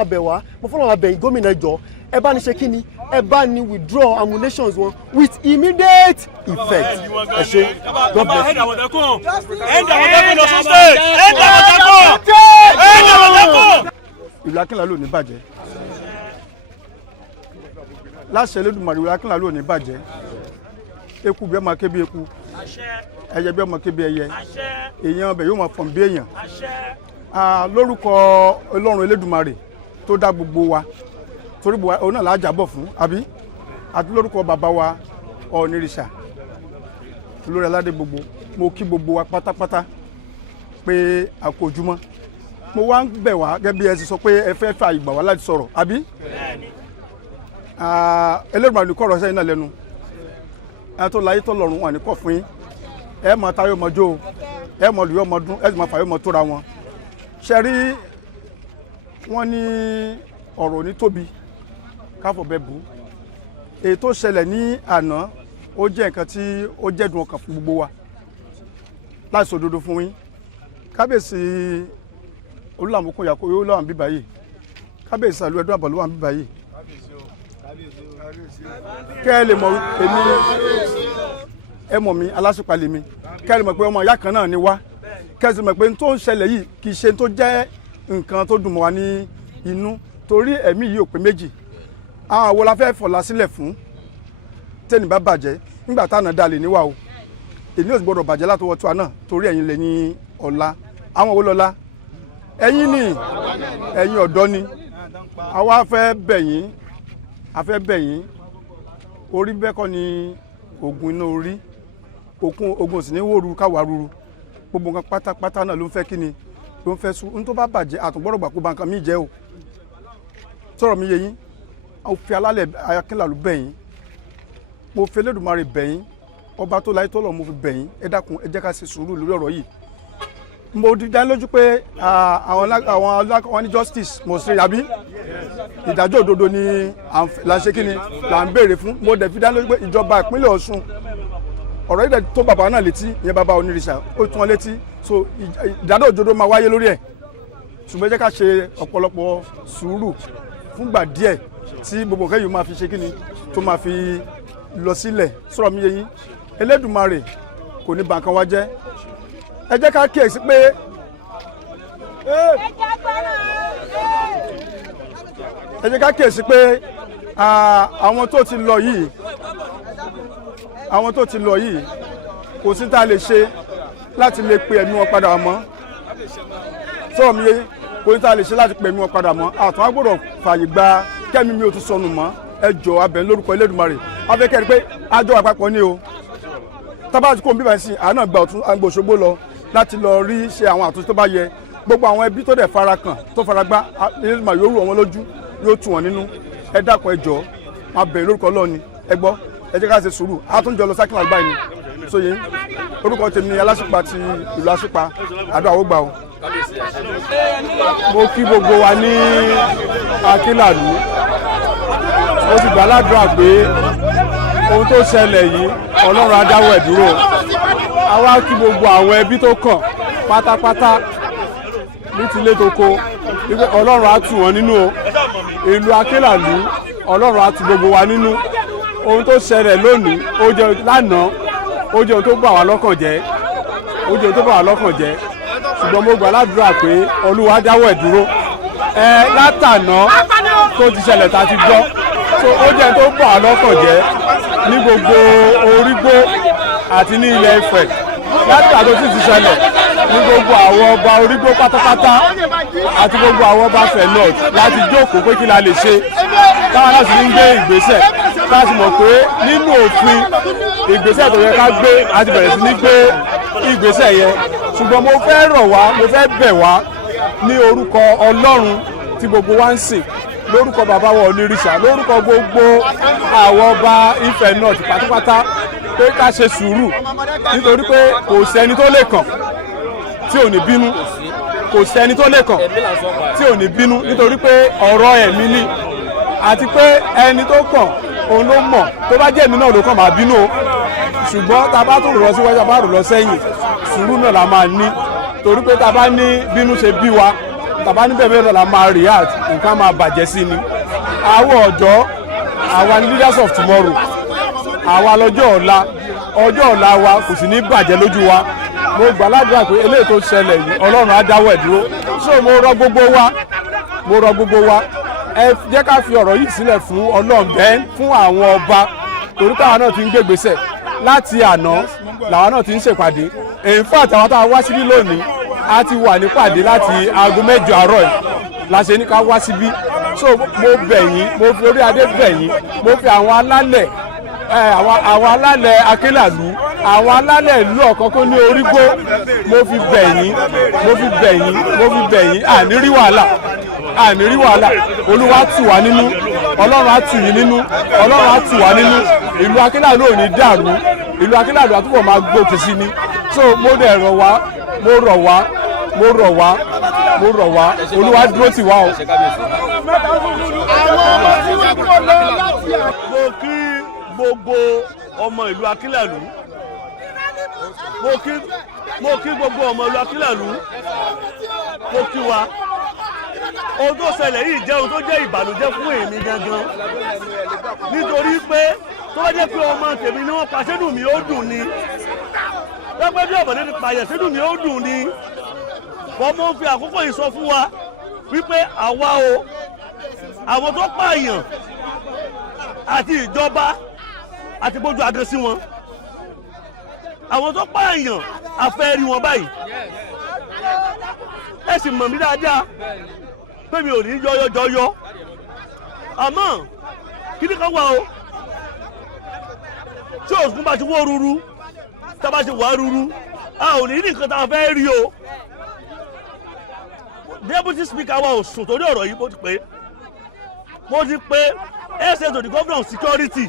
bá bẹ̀ yín gómìnà ẹ jọ̀ọ́ ẹ bá ní ṣe kí ni ẹ bá ní withdraw ammunitions wọn with immediate effect ẹ ṣé God bless you. ìlú Akinlalu ò ní bàjẹ́ láṣẹ Elédùmarè ìlú Akinlalu ò ní bàjẹ́ eku bí ọmọ ké bí eku ẹyẹ bí ọmọ ké bí ẹyẹ èèyàn ọbẹ̀ yóò máa fọ̀n bí èèyàn lórúkọ Ọlọ́run Elédùmarè tó dá gbogbo wa torí òun náà láà jábọ̀ fún àbí àti lórúkọ bàbá wa Ọ̀nìrìṣà olórí aládé gbogbo mo kí gbogbo wa pátápátá pé a kú ojúmọ́ mo wá ń bẹ̀ wá gẹ́gẹ́ bí ẹ ti sọ pé ẹ fẹ́ fà ìgbà wá láti sọ̀rọ̀ àbí Elédùmarè ní kọ̀rọ̀ sẹ́yìn náà lẹ́nu ẹ tó láyé tó lọ́run wà ní kọ̀ fún yín ẹ mọ tayọ mọ jó ẹ mọ lùyọ mọ dún ẹ sì mọ fàyọ mọ tóra wọn ṣe rí wọn ní ọ̀rọ̀ ní tóbi káfọ̀ bẹ́ẹ̀ bú èyí tó ṣẹlẹ̀ ní àná ó jẹ́ nǹkan tí ó jẹ́dùn ọkàn fún gbogbo wa láti sòdodo fún yín kábíyèsí olùlàmúkún yàkó yóò lọ́wọ́ bíbá yìí kábíyèsí àlú ẹ̀dùn àbọ̀ ló wà bíbá yìí kẹ́ ẹ lè mọ̀ èmi ẹ mọ̀ mi aláṣùpalẹ̀ mi kẹ́ ẹ lè mọ̀ pé ọmọ ìyá kan náà ni wá kẹ́ ẹ sì mọ̀ pé n tó ń ṣẹlẹ̀ yìí kì í ṣe tó jẹ́ nǹkan tó dùn mọ́ wa ní inú torí ẹ̀mí yìí ò pé méjì àwọn àwo la fẹ́ fọ̀la sílẹ̀ fún tẹ́ni bá bàjẹ́ nígbà táwọn náà dalẹ̀ níwà o èmi ò sì gbọ́dọ̀ bàjẹ́ látọwọ́ tó wa náà torí ẹ̀yin lè ní ọ̀la àwọn òwò lọ́la ẹ̀yin ni ẹ̀yin ọ̀dọ́ ni àwa fẹ́ bẹ̀ yín orí bẹ́ẹ̀ kọ́ ni oògùn iná orí oògùn sì ní wóoru káwa ruru gbogbo nǹkan pátápátá náà ló ń fẹ́ kí ni ló ń fẹ́ sùn ní tó bá bàjẹ́ àtúngbọ́dọ̀ gbà kó ba nǹkan mí jẹ́ o sọ̀rọ̀ mi yé yín mo fi alálẹ̀ Akínlàlú bẹ̀ yín mo fi Elédùmarè bẹ̀ yín ọba tó láyé tó lọ mo fi bẹ̀ yín ẹ dákun ẹ jẹ́ ká ṣe sùúrù lórí ọ̀rọ̀ yìí mo di dá lójú pé àwọn ní justice mo ṣe àbí ìdájọ́ òdodo ni là ń ṣe kí ni là ń béèrè fún mo dẹ̀ fi dá lójú pé ìjọba ìpínlẹ̀ Ọ̀ṣun ọ̀rọ̀ yìí dẹ̀ tó bàbá náà létí ìyẹn bàbá Onírìṣà ó tún wọn létí so ìdájọ́ òdodo máa wáyé lórí ẹ̀ ṣùgbọ́n ẹ jẹ́ ká ṣe ọ̀pọ̀lọpọ̀ sùúrù fúngbà díẹ̀ tí gbogbo nǹkan yìí máa fi ṣe kí ni tó máa fi lọ sílẹ̀ sọ̀rọ̀ mi yé yín Elédùmarè kò ní bà nǹkan wa jẹ́ ẹ jẹ́ ká kíyèsí pé àwọn tó ti lọ yìí kò sí tá a lè ṣe láti lè pe ẹ̀mí wọn padà mọ́ sọ̀rọ̀ mi yé kò ní ta lè ṣe láti pẹ̀mí wọn padà mọ́ àtún agbọ́dọ̀ fààyè gba kẹ́mi mi ò tún sọnù mọ́ ẹ jọ abẹ lórúkọ Elédùmarè afẹ́kẹ́rì pé àjọ àpapọ̀ ni o tábàtì kò ń bíbá sí àánà gba ọ̀tún àgbò Òṣogbo lọ láti lọ rí ṣe àwọn àtúnṣe tó bá yẹ gbogbo àwọn ẹbí tó dẹ̀ fara kàn tó fara gbá Elédùmarè yóò rú wọn lójú yóò tù wọn nínú ẹ dákun ẹ jọ abẹ lórúkọ Ọlọ́run ẹ gbọ́ ẹ jẹ́ ká ṣe sùúrù àtúnjọ lọ sákìlà báyìí ni sóye orúkọ tèmi ni Aláṣípa ti ìlú Àṣípa àdó àwògbà o. mo kí gbogbo wa ní Akinlalu mo sì gbàládùra pé ohun tó ṣẹlẹ̀ yìí Ọlọ́run á dáwọ́ ẹ̀ dúró àwa kí gbogbo àwọn ẹbí tó kàn pátápátá ní tilé tó kó wípé Ọlọ́run á tù wọ́n nínú o ìlú Akinlalu Ọlọ́run á tù gbogbo wa nínú ohun tó ṣẹlẹ̀ lónìí ó jẹ́ lánàá ó jẹ́ ohun tó bà wá lọ́kàn jẹ́ ṣùgbọ́n mo gbàládùra pé Olúwa dáwọ́ ẹ̀ dúró látàná tó ti ṣẹlẹ̀ tá a ti gbọ́ so ó jẹ́ tó bà wá lọ́kàn jẹ́ ní gbogbo Orígbó àti ní Ilẹ̀ Ifẹ̀ látàná tó ti ṣẹlẹ̀ ní gbogbo àwọn ọba Orígbó pátápátá àti gbogbo àwọn ọba Ifẹ̀ North láti jókòó pé kí la lè ṣe táwọn náà sì ń gbé ìgbésẹ̀ láti mọ̀ pé nínú òfin ìgbésẹ̀ tó yẹ ká gbé àti bẹ̀rẹ̀ sí ní gbé ìgbésẹ̀ yẹn ṣùgbọ́n mo fẹ́ rọ̀ wá mo fẹ́ bẹ̀ wá ní orúkọ Ọlọ́run tí gbogbo wa ń sìn lórúkọ bàbá wa onírìṣà lórúkọ gbogbo àwọn ọba Ifẹ̀ North pátápátá pé ká ṣe sùúrù nítorí pé kò sẹ́ni tó lè kàn tí ò ní bínú kò sẹ́ni tó lè kàn tí ò ní bínú nítorí pé ọ̀rọ̀ ẹ̀mí ni àti pé ẹni tó kàn òun ló mọ̀ tó bá jẹ́ èmi náà ló kàn máa bínú o ṣùgbọ́n tá a bá tó rò lọ síwájú a bá rò lọ sẹ́yìn sùúrù náà la máa ní torí pé tá a bá ní bínú ṣe bí wa tá a bá ní bẹ́ẹ̀ náà la máa react nǹkan máa bàjẹ́ sí ni àwọn ọ̀dọ́ àwa ni leaders of tomorrow àwa lọ́jọ́ ọ̀la wa kò sì ní bàjẹ́ lójú wa mo gbàládùra pé eléyìí tó ṣẹlẹ̀ yìí Ọlọ́run á dáwọ́ ẹ̀ dúró so mo rọ̀ gbogbo wa ẹ jẹ́ ká fi ọ̀rọ̀ yìí sílẹ̀ fún Ọlọ́run bẹ́ẹ̀ fún àwọn ọba torí káwa náà ti ń gbégbésẹ̀ láti àná làwa náà ti ń ṣèpàdé in fact àwọn tá a wá síbí lónìí a ti wà nípàdé láti aago 7 àárọ̀ yìí la ṣe ní ká wá síbí so mo bẹ̀ yín mo fi orí adé bẹ̀ yín mo fi àwọn alálẹ̀ Akinlalu àwọn alálẹ̀ ìlú ọ̀kọ́kọ́ ní Orígbó mo fi bẹ̀ yín àní rí wàhálà Olúwa tù wá nínú Ọlọ́run á tù yín nínú Ọlọ́run á tù wá nínú ìlú Akinlalu ò ní dàrú ìlú Akinlalu àtúbọ̀ máa gbòkè sí ni so mo dẹ̀ rọ̀ wá Olúwa dúró tì wá o. mo kí gbogbo ọmọ ìlú Akinlalu mo kí gbogbo ọmọ ìlú Akinlalu mo kí wa ohun tó ṣẹlẹ̀ yìí jẹ́ ohun tó jẹ́ ìbànújẹ́ fún èmi gangan nítorí pé tó bá jẹ́ pé ọmọ tèmi ni wọ́n pa sínú mi ó dùn ni lọ́pẹ́ bí ọ̀bọ̀dé ti pààyàn sínú mi ó dùn ni wọ́n mọ̀ ń fi àkókò yìí sọ fún wa wípé àwa o àwọn tó pààyàn àti ìjọba àti gbójú agan sí wọn àwọn tó pààyàn a fẹ́ rí wọn báyìí ẹ sì mọ̀ mí dáadáa pé mi ò ní yọ́yọ́jọ́yọ́ àmọ́ kíní kan wà o tí Òṣùn bá ti wó rúrú tá bá ti wà rúrú a ò ní nǹkan tá a fẹ́ rí o deputy speaker wa Òṣùn torí ọ̀rọ̀ yìí mo ti pé ẹsẹ̀ tó di governor of security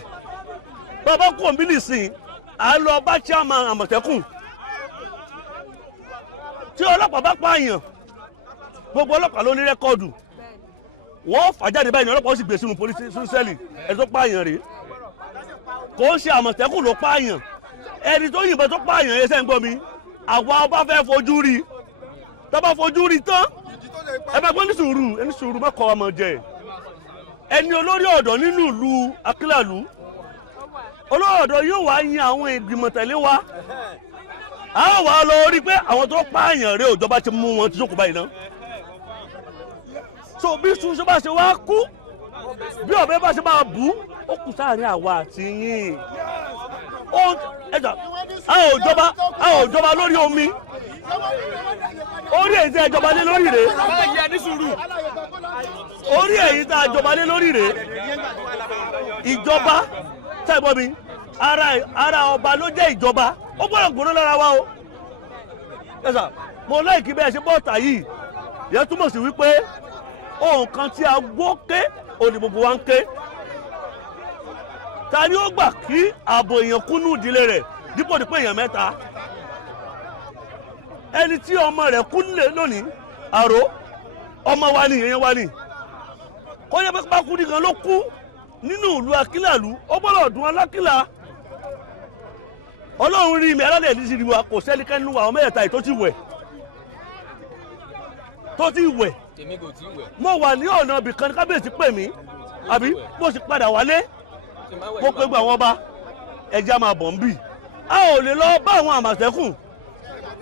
bàbá kò ń bí nìsín à ń lọ bá chairman Amotekun tí ọlọ́pàá bá pààyàn gbogbo ọlọ́pàá ló ní rẹ́kọ́ọ̀dù wọ́n fà jáde báyìí ní ọlọ́pàá ó sì gbé sínú police cell ẹni tó pààyàn rèé kò ń ṣe Àmọ̀tẹ́kùn ló pààyàn ẹni tó yìnbọn tó pààyàn ẹsẹ̀ ń gbọ́ mi àwa ọba fẹ́ fojú rí tó bá fojú rí tán ẹ bá gbọ́ ní sùúrù má kọ́ ọmọ jẹ ẹni olórí ọ̀dọ́ nínú ìlú Akinlalu olórí ọ̀dọ́ yóò wá yin àwọn ìgbìmọ̀ tẹ̀lé wa a wà lọ rí pé àwọn tó pààyàn rẹ̀ òjọba ti mú wọn ti jókòó báyìí náà so bí sunsun bá ṣe wá kú bí ọ̀bẹ bá ṣe máa bù ó kù sáàrin àwa àti yín a ò jọba lórí omi orí èyí tí a jọba lé lórí rèé orí èyí tí a jọba lé lórí rèé ìjọba tẹ́gbọ́n mi ara ọba ló jẹ́ ìjọba ó gbọ́dọ̀ gbóná lára wa o ẹ̀sà mo láìkí bẹ́ẹ̀ ṣe bọ́ọ̀tà yìí yẹn túmọ̀ sí wípé ohun kan tí a gbọ́ ké òní gbogbo wa ń ké ta ni ó gbà kí ààbò èèyàn kúnnú ìdílé rẹ̀ dípò dípò èèyàn mẹ́ta ẹni tí ọmọ rẹ̀ kú nílé lónìí àrò ọmọ wa ni èèyàn wa ni kó yẹ pé pákú nìkan ló kú nínú ìlú Akinlalu ó gbọ́dọ̀ dùn alákìlà ọlọ́run rí mi alálẹ̀ ní sí wa kò sẹ́nikẹ́ni nínú àwọn mẹ́ta yìí tó ti wẹ̀ mo wà ní ọ̀nà ibì kan ní kábíyèsí pè mí àbí mo sì padà wálé mo pe gbogbo àwọn ọba ẹja máa bọ̀ ń bì a ò lè lọ bá àwọn Àmọ̀tẹ́kùn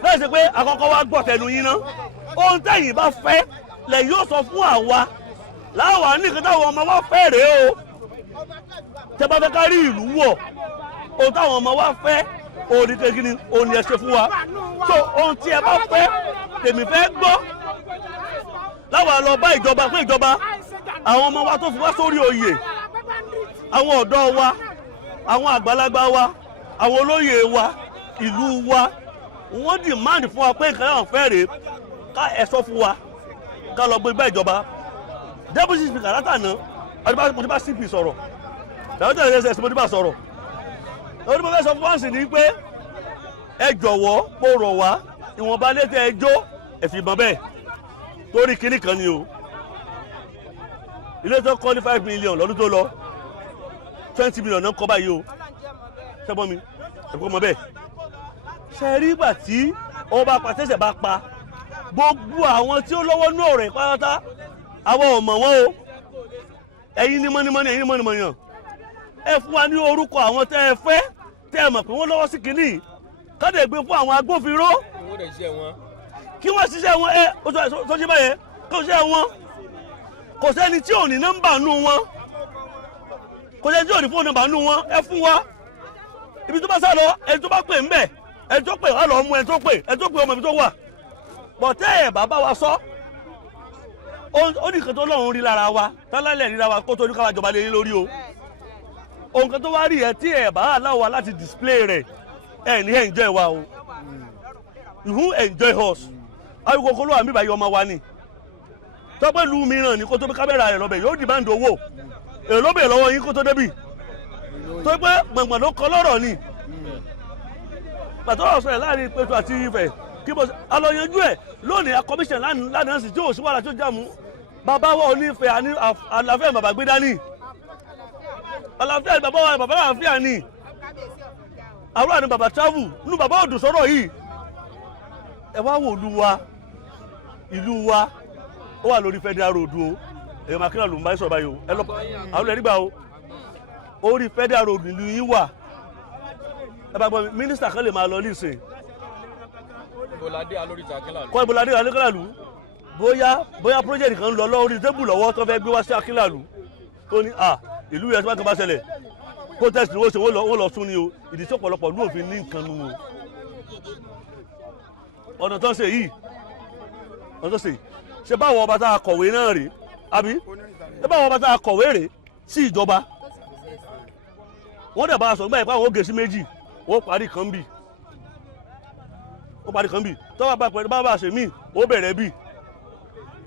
bẹ́ẹ̀ ṣe pé àkọ́kọ́ wa gbọ́ tẹnu yín ná ohun tẹ̀yìn bá fẹ́ lẹ́yìn yóò sọ fún àwa láwa ní nǹkan táwọn ọmọ wa fẹ́ rèé o tẹ bá fẹ́ ká rí ìlú wọ̀ ohun táwọn ọmọ wa fẹ́ òní kékeré òní ẹ ṣe fún wa so ohun tí ẹ bá fẹ́ tèmi fẹ́ gbọ́ láwa lọ bá ìjọba pé ìjọba àwọn ọmọ wa tó fi wá sórí oyè àwọn ọ̀dọ́ wa àwọn àgbàlagbà wa àwọn olóyè wa ìlú wa wọ́n dìmáàdì fún wa pé nǹkan náà fẹ́ rèé ká ẹ sọ fún wa ká lọ gbé bá ìjọba deputy speaker látàná mo ti bá CP sọ̀rọ̀ director SSS mo ti bá sọ̀rọ̀ lórí mo fẹ́ sọ fún wáǹsì ni pé ẹ jọ̀wọ́ mo rọ̀ wá ìwọ̀nba létí ẹjọ́ ẹ̀fìbọn bẹ́ẹ̀ torí kinní kan ni o ilé tó kọ́ ní 5 million lọ́dún tó lọ 20 million náà kọ́ báyìí o ṣẹ́gbọ́n mi ẹ̀kọ́ mọ bẹ́ẹ̀ ṣe rí ìgbà tí ọba pàtẹ́sẹ̀ bá pa gbogbo àwọn tí ó lọ́wọ́ ní ọ̀rẹ́ pátá àwọn ọmọ wọn o ẹ̀yin ní mọ́nímọ́ní ẹ̀yin ní mọ́nímọ́níyàn ẹ fún wa ní orúkọ àwọn tẹ́ ẹ fẹ́ tẹ́ ẹ mọ̀ pé wọ́n lọ́wọ́ sí kínní káde gbé fún àwọn agbófinró kí wọ́n ṣiṣẹ́ wọn ẹ tó ṣe báyẹn kí wọ́n ṣiṣẹ́ wọn kò sẹ́ni tí ò ní nọ́mbà nù wọn kò sẹ́ni tí ò ní fóònù nọ́mbà nù wọn ẹ fún wa ibi tó bá sá lọ ẹni tó bá pè ń bẹ̀ ẹni tó pè wá lọ mú ẹni tó pè ọmọ ibi tó wà bọ̀tẹ́ ẹ̀ bàbá wa sọ ó ní nǹkan tó lọ́run rí lára wa tálálẹ̀ rí lára wa kó tó ní káwá jọba lé lórí o ohun kan tó wá rí ẹ tí ẹ̀ bá aláwọ̀ wa láti display rẹ̀ ẹ̀ ní enjoy wa o you enjoy us ayíkó kó ló wà mí báyìí ọmọ wa ni tọ́pẹ́ lu mìíràn ní kó tó bí kámẹ́rà rẹ̀ lọ́bẹ̀ yóò dìbàǹdì owó èrò ló bẹ̀ lọ́wọ́ yín kó tó débì tó pé gbọ̀ngbọ̀n ló kọ́ lọ́rọ̀ ni pàtó ọ̀rọ̀ sọ̀rọ̀ láàrin Ìpẹ̀tù àti Ifẹ̀ kí mo alọ́yanjú ẹ̀ lónìí akọmíṣẹ̀ lánàá sì tí ò sí wàhálà tó jàmú bàbá wa Onífẹ̀ àní àlàáfíà bàbá gbé dání àlàáfíà bàbá wa bàbá àlàáfíà ni àrùn àni bàbá travel nínú bàbá òdùn sọ̀rọ̀ yìí ẹ wá wò ìlú wa ó wà lórí Federal Road o èèyàn Akinlalu ń bá sọ̀rọ̀ báyìí o ẹ lọ àwọn ẹ̀rí gbà o orí Federal Road ìlú yín wà ẹ bá gbọ́ mínísítà kan lè máa lọ nísìn kọ́ ìbòládé Akinlalu bóyá project kan lọ lórí tébù lọ́wọ́ tó fẹ́ gbé wá sí Akinlalu tó ní ìlú yẹn tó bá kan bá ṣẹlẹ̀ protest ni wọ́n lọ sún ni o ìdí tí ọ̀pọ̀lọpọ̀ ní òfin ní nǹkan nu o ọ̀nà tó ń ṣe yìí ṣe báwọn ọba tá a kọ̀wé náà rèé àbí ṣe báwọn ọba tá a kọ̀wé rèé sí ìjọba wọ́n dẹ̀ bá a sọ nígbà yẹn pé àwọn ó gé sí méjì wọ́n parí kan bì tọ́wọ́ bá pẹ̀lú bá ṣe mí ó bẹ̀rẹ̀ bì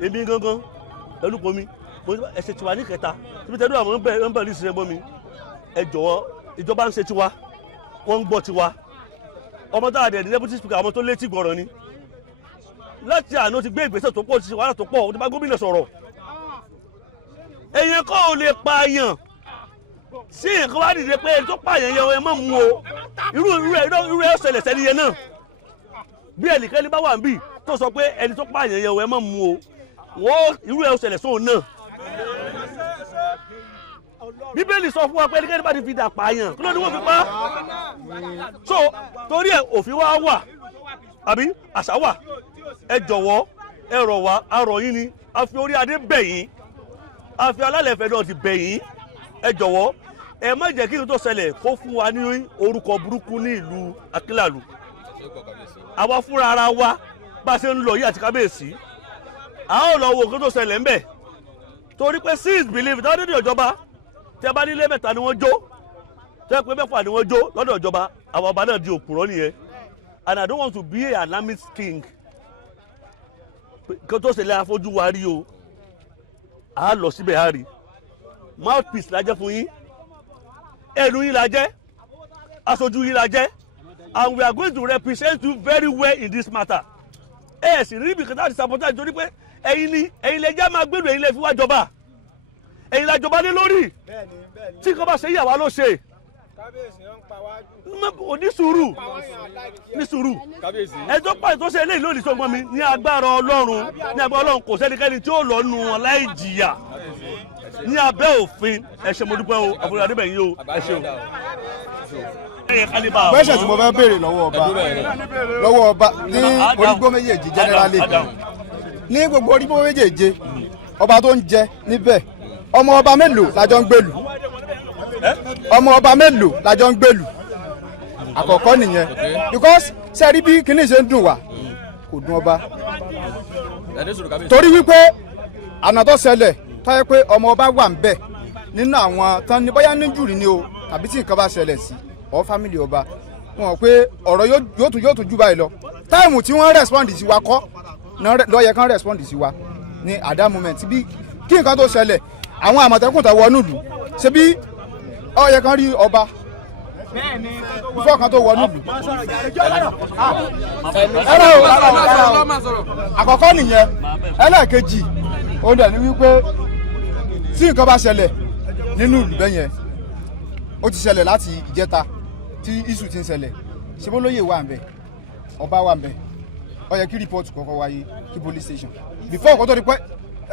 èmi gangan ẹlúpọ̀ mi ẹ̀ṣẹ̀ tiwa ní kẹta níbi tẹ́lú àwọn ń bẹ̀ ní ìṣẹ́ gbọ́ mi ẹ jọ̀wọ́ ìjọba ń ṣe tiwa wọ́n ń gbọ́ tiwa ọmọ tá a dẹ̀ ní deputy speaker àwọn tó létí gbọ̀rọ̀ ni láti àná ti gbé ìgbésẹ̀ tó pọ̀ ti ṣe wàhálà tó pọ̀ ó ti bá gómìnà sọ̀rọ̀ èèyàn kọ́ ò lè pààyàn sí nǹkan wá dìde pé ẹni tó pààyàn yẹn ẹ má mú o irú ẹ ṣẹlẹ̀ sẹ́ni yẹn náà bí ẹnìkẹ́ni bá wà ń bì tó sọ pé ẹni tó pààyàn yẹn ẹ má mú o wọ́n irú ẹ ṣẹlẹ̀ sóun náà bíbélì sọ fún wa pé ẹnikẹ́ni bá ti fi dà pààyàn kí ló ní wọ́n fi pa so torí ẹ òfin wa wà àbí àṣà wà ẹ jọ̀wọ́ ẹ rọ̀ wá a rọ̀ yín ni a fi orí adé bẹ̀ yín a fi alálẹ̀fẹ̀ náà ti bẹ̀ yín ẹ jọ̀wọ́ ẹ má jẹ́ kí n tó ṣẹlẹ̀ kó fún wa ní orúkọ burúkú ní ìlú Akinlalu àwa fúnra ara wa bá a ṣe ń lọ yìí àti kábíyèsí a ó lọ wo nǹkan tó ṣẹlẹ̀ ńbẹ̀ torí pé since believe tí wọ́n dé ìjọba tí a bá nílé mẹ́ta ni wọ́n jó tí wọ́n pé mẹ́fà ni wọ́n jó lọ́dọ̀ ìjọba àwọn ọba náà di òpùrọ́ nìyẹn and I don't want to be an alarmist king kí tó ṣẹlẹ̀ àfojú wa rí o a lọ síbẹ̀ a rí mouthpiece la jẹ́ fún yín ẹnu yín la jẹ́ aṣojú yín la jẹ́ and we are going to represent you very well in this matter ẹ sì rí ibìkan láti sabotage nítorí pé ẹ̀yin lè jẹ́ máa gbèrò ẹ̀yin lè fi wá jọba ẹ̀yin la jọba lé lórí tí nǹkan bá ṣe yà wá ló ṣe onísùúrù ẹjọ́ pàṣẹ tó ṣe eléyìí lónìí sọ́gbọ́n mi ní agbára Ọlọ́run kò sẹ́nikẹ́ni tí ó lọ nù wọn láì jìyà ní abẹ́ òfin ẹ ṣé mo dúpẹ́ o àbúrò adébẹ̀yìn o ẹ ṣé o. Pẹ́sẹ̀ tí mo fẹ́ béèrè lọ́wọ́ ọba ní orígbó méjèèjì jẹ́nẹ́rálì ní gbogbo orígbó méjèèjì ọba tó ń jẹ níbẹ̀ ọmọ ọba mélòó lájọ ń gbèlú ọmọ ọba mélòó lájọ ń gbèlú àkọ́kọ́ nìyẹn because sẹ́rí bí kinní ṣe ń dùn wá kò dùn ọba torí wípé àná tó ṣẹlẹ̀ tó yẹ pé ọmọ ọba wà ń bẹ̀ nínú àwọn tán ní bóyá ní jùrì ni o tàbí tí nǹkan bá ṣẹlẹ̀ sí ọ fámìlì ọba wọn pé ọ̀rọ̀ yóò tún jù báyìí lọ táìmù tí wọ́n respond sí wa kọ́ ló yẹ kán respond sí wa ní at that moment bí kí nǹkan tó ṣẹlẹ̀ àwọn àmọ̀tẹ́kùn tó wọnú ìlú ṣe bí ó yẹ kán rí ọba ìfọ̀ kan tó wọnú ìlú. àkọ́kọ́ nìyẹn ẹlẹ́ẹ̀kejì ó dẹ̀ ní wípé tí nǹkan bá ṣẹlẹ̀ nínú ìlú bẹ́yẹn ó ti ṣẹlẹ̀ láti ìjẹta tí iṣu ti ń ṣẹlẹ̀ ṣe bó lóye wà ń bẹ̀ ọba wà ń bẹ̀ ó yẹ kí rìpọ́ọ̀tù kọ́kọ́ wáyé kí police station before ọkọ̀ tó di pẹ́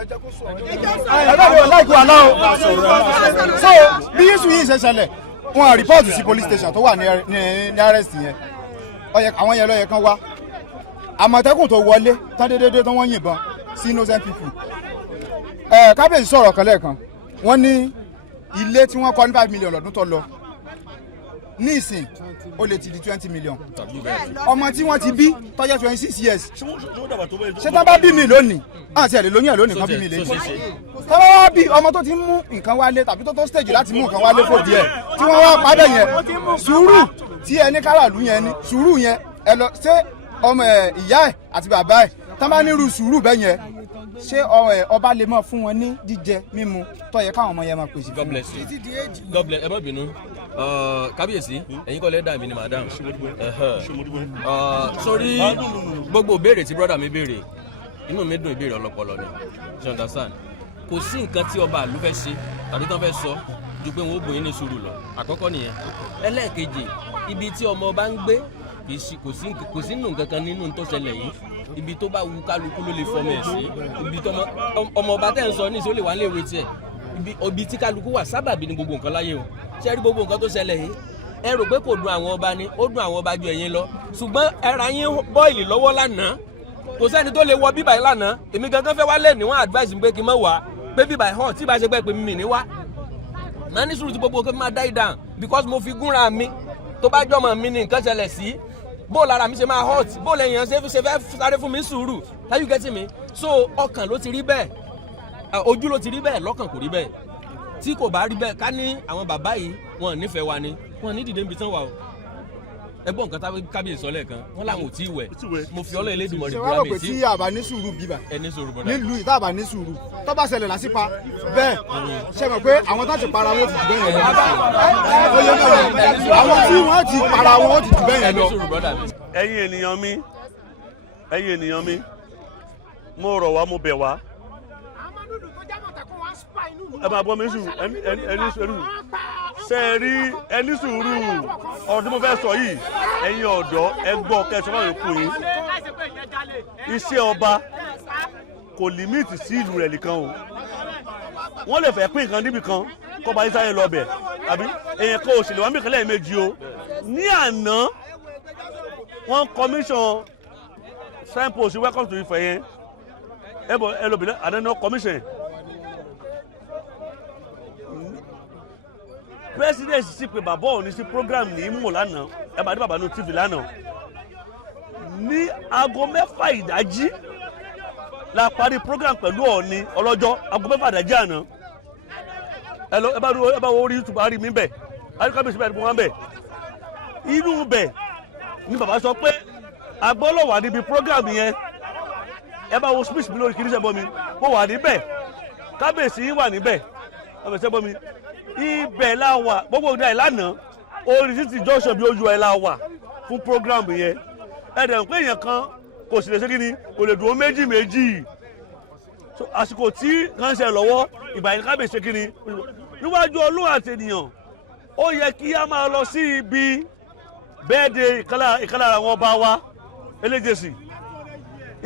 ẹgbẹ́ láìkú àná o so bí iṣu yìí ṣe ṣẹlẹ̀ wọn rìpọ́ọ̀tù sí police station tó wà ní arrest yẹn àwọn yẹn ló yẹ kán wá àmọ̀tẹ́kùn tó wọlé tán déédéé tó wọ́n yìnbọn sí innocent people kábíyèsí sọ̀rọ̀ kan lẹ́ẹ̀kan wọ́n ní ilé tí wọ́n kọ́ ní 5 million lọ́dún tó lọ ní ìsìn ó lè ti di 20 million ọmọ tí wọ́n ti bí tó jẹ́ 26 years ṣé tán bá bí mi lónìí àti ẹ̀lẹ́ lóyún ẹ̀ lónìí kan bí mi lè tán bá wá bí ọmọ tó ti mú nǹkan wálé tàbí tó stage láti mú nǹkan wálé fòdì ẹ̀ tí wọ́n wá padà yẹn sùúrù tí ẹni káràlú yẹn ní sùúrù yẹn ẹ lọ ṣé ọmọ ìyá ẹ̀ àti bàbá ẹ̀ tán bá nírú sùúrù bẹ́ẹ̀ yẹn ṣé ọba lè máa fún wọn ní jíjẹ mímu tó yẹ káwọn ọmọ yẹn máa pèsè. God bless you. God bless ẹ má bínú kábíyèsí ẹ̀yin kọ́ lẹ́dà mi ni madam sórí gbogbo ìbéèrè tí brọ́dà mi béèrè inú mi dùn ìbéèrè ọlọ́pọlọ ni you understand kò sí nǹkan tí ọba àlú fẹ́ ṣe tàbí tán fẹ́ sọ ju pé wọn ó bòyìn ní sùúrù lọ àkọ́kọ́ nìyẹn ẹlẹ́ẹ̀kejì ibi tí ọmọ ọba ń gbé kò sí nù nǹkan kan nínú tó ṣẹlẹ̀ yìí ibi tó bá wu kálukú ló lè fọmọ ẹ̀ sí ibi tó ọmọ ọba tẹ̀ ń sọ ní ìṣó lè wá léèwé tiẹ̀ ibi tí kálukú wà sábàbí ni gbogbo nǹkan láyé o ṣé rí gbogbo nǹkan tó ṣẹlẹ̀ yìí ẹ rò pé kò dùn àwọn ọba ni ó dùn àwọn ọba ju ẹ̀yin lọ ṣùgbọ́n ẹ̀rà yín bọ́ìlì lọ́wọ́ lánàá kò sẹ́ni tó lè wọ bíbà yìí lánàá èmi gangan fẹ́ wá lé ní wọ́n advice mi pé kí n má wá pé bíbà yìí hàn tí ìbá ṣe pé pé mi ní wá máa ní sùúrù tí gbogbo nǹkan máa die down because mo fi gúnra mi tó bá jọmọ mi ní nǹkan ṣẹlẹ̀ sí bó lára mi ṣe máa hot bó lẹ́yìn ṣe fẹ́ sáré fún mi sùúrù are you getting me so ọkàn ló ti rí bẹ́ẹ̀ ojú ló ti rí bẹ́ẹ̀ lọ́kàn kò rí bẹ́ẹ̀ tí kò bá rí bẹ́ẹ̀ ká ní àwọn bàbá yìí wọn nífẹ̀ẹ́ wa ni wọn ní dìde níbi tán wà o ẹgbọ́n nǹkan táwọn kábíyèsí sọ lẹ́ẹ̀kan wọn làwọn ò tí ì wẹ̀ mo fi ọlọ́ Elédùmarè búra mi tí. ṣé wàá rò pé tí àbá ní sùúrù bíbà ẹni sùúrù bọ̀dá nílùú ìta àbá ní sùúrù tó bá ṣẹlẹ̀ lásìpa bẹ́ẹ̀ ṣe mọ̀ pé àwọn tó ti para wọn ti jù bẹ́ẹ̀ yẹn lọ àwọn tí wọ́n ti para wọn ti jù bẹ́ẹ̀ yẹn lọ. ẹ̀yin ènìyàn mi mo rọ̀ wá mo bẹ̀ wá ẹ máa bọ́ mi sùn ẹni sùúrù ṣe é rí ẹni sùúrù ọ̀rọ̀ tí mo fẹ́ sọ yìí ẹ̀yin ọ̀dọ́ ẹ gbọ́ kẹsàn-án máa ń kú yín iṣẹ́ ọba kò límìtì sí ìlú rẹ̀ nìkan o wọ́n lè fẹ́ pín nǹkan níbì kan kọ́ bá yín sáré lọ bẹ̀ àbí èèyàn kan òṣèlú wa mìíràn lẹ́ẹ̀mejì o ní àná wọ́n commission signpost welcome to Ifẹ̀ yẹn ẹ lọ bìnrin àdáná commission president sì pé bàbá òní sí program ní mò lánàá ẹ bá dé bàbá ní TV lánàá ní aago 6 ìdájí la parí program pẹ̀lú Ọọ̀ni ọlọ́jọ́ aago 6 ìdájí àná ẹ bá wo orí YouTube àrí mi bẹ̀ àríkàbíyèsí bẹ̀ wọ́n bẹ̀ inú bẹ̀ ni bàbá sọ pé agbọ́lọ̀ wà níbi program yẹn ẹ bá wo speech mi lórí kìíní sẹ́bọ̀ mi mo wà níbẹ̀ kábíyèsí yín wà níbẹ̀ ọmọ sẹ́bọ̀ mi ibẹ̀ la wà gbogbo ìdá ìlànà orí títí junction bí ojú ẹ̀ la wà fún program yẹn ẹ̀dẹ̀ pé èèyàn kan kò sì lè ṣe kíni kò lè dúró méjì àsìkò tí kan ṣe lọ́wọ́ ìgbà yẹn kábíyèsí ṣe kíni níwájú Ọlọ́run àti ènìyàn ó yẹ kí a máa lọ sí ibi bẹ́ẹ̀dẹ̀ ìkànnà àwọn ọba wa eléjèsì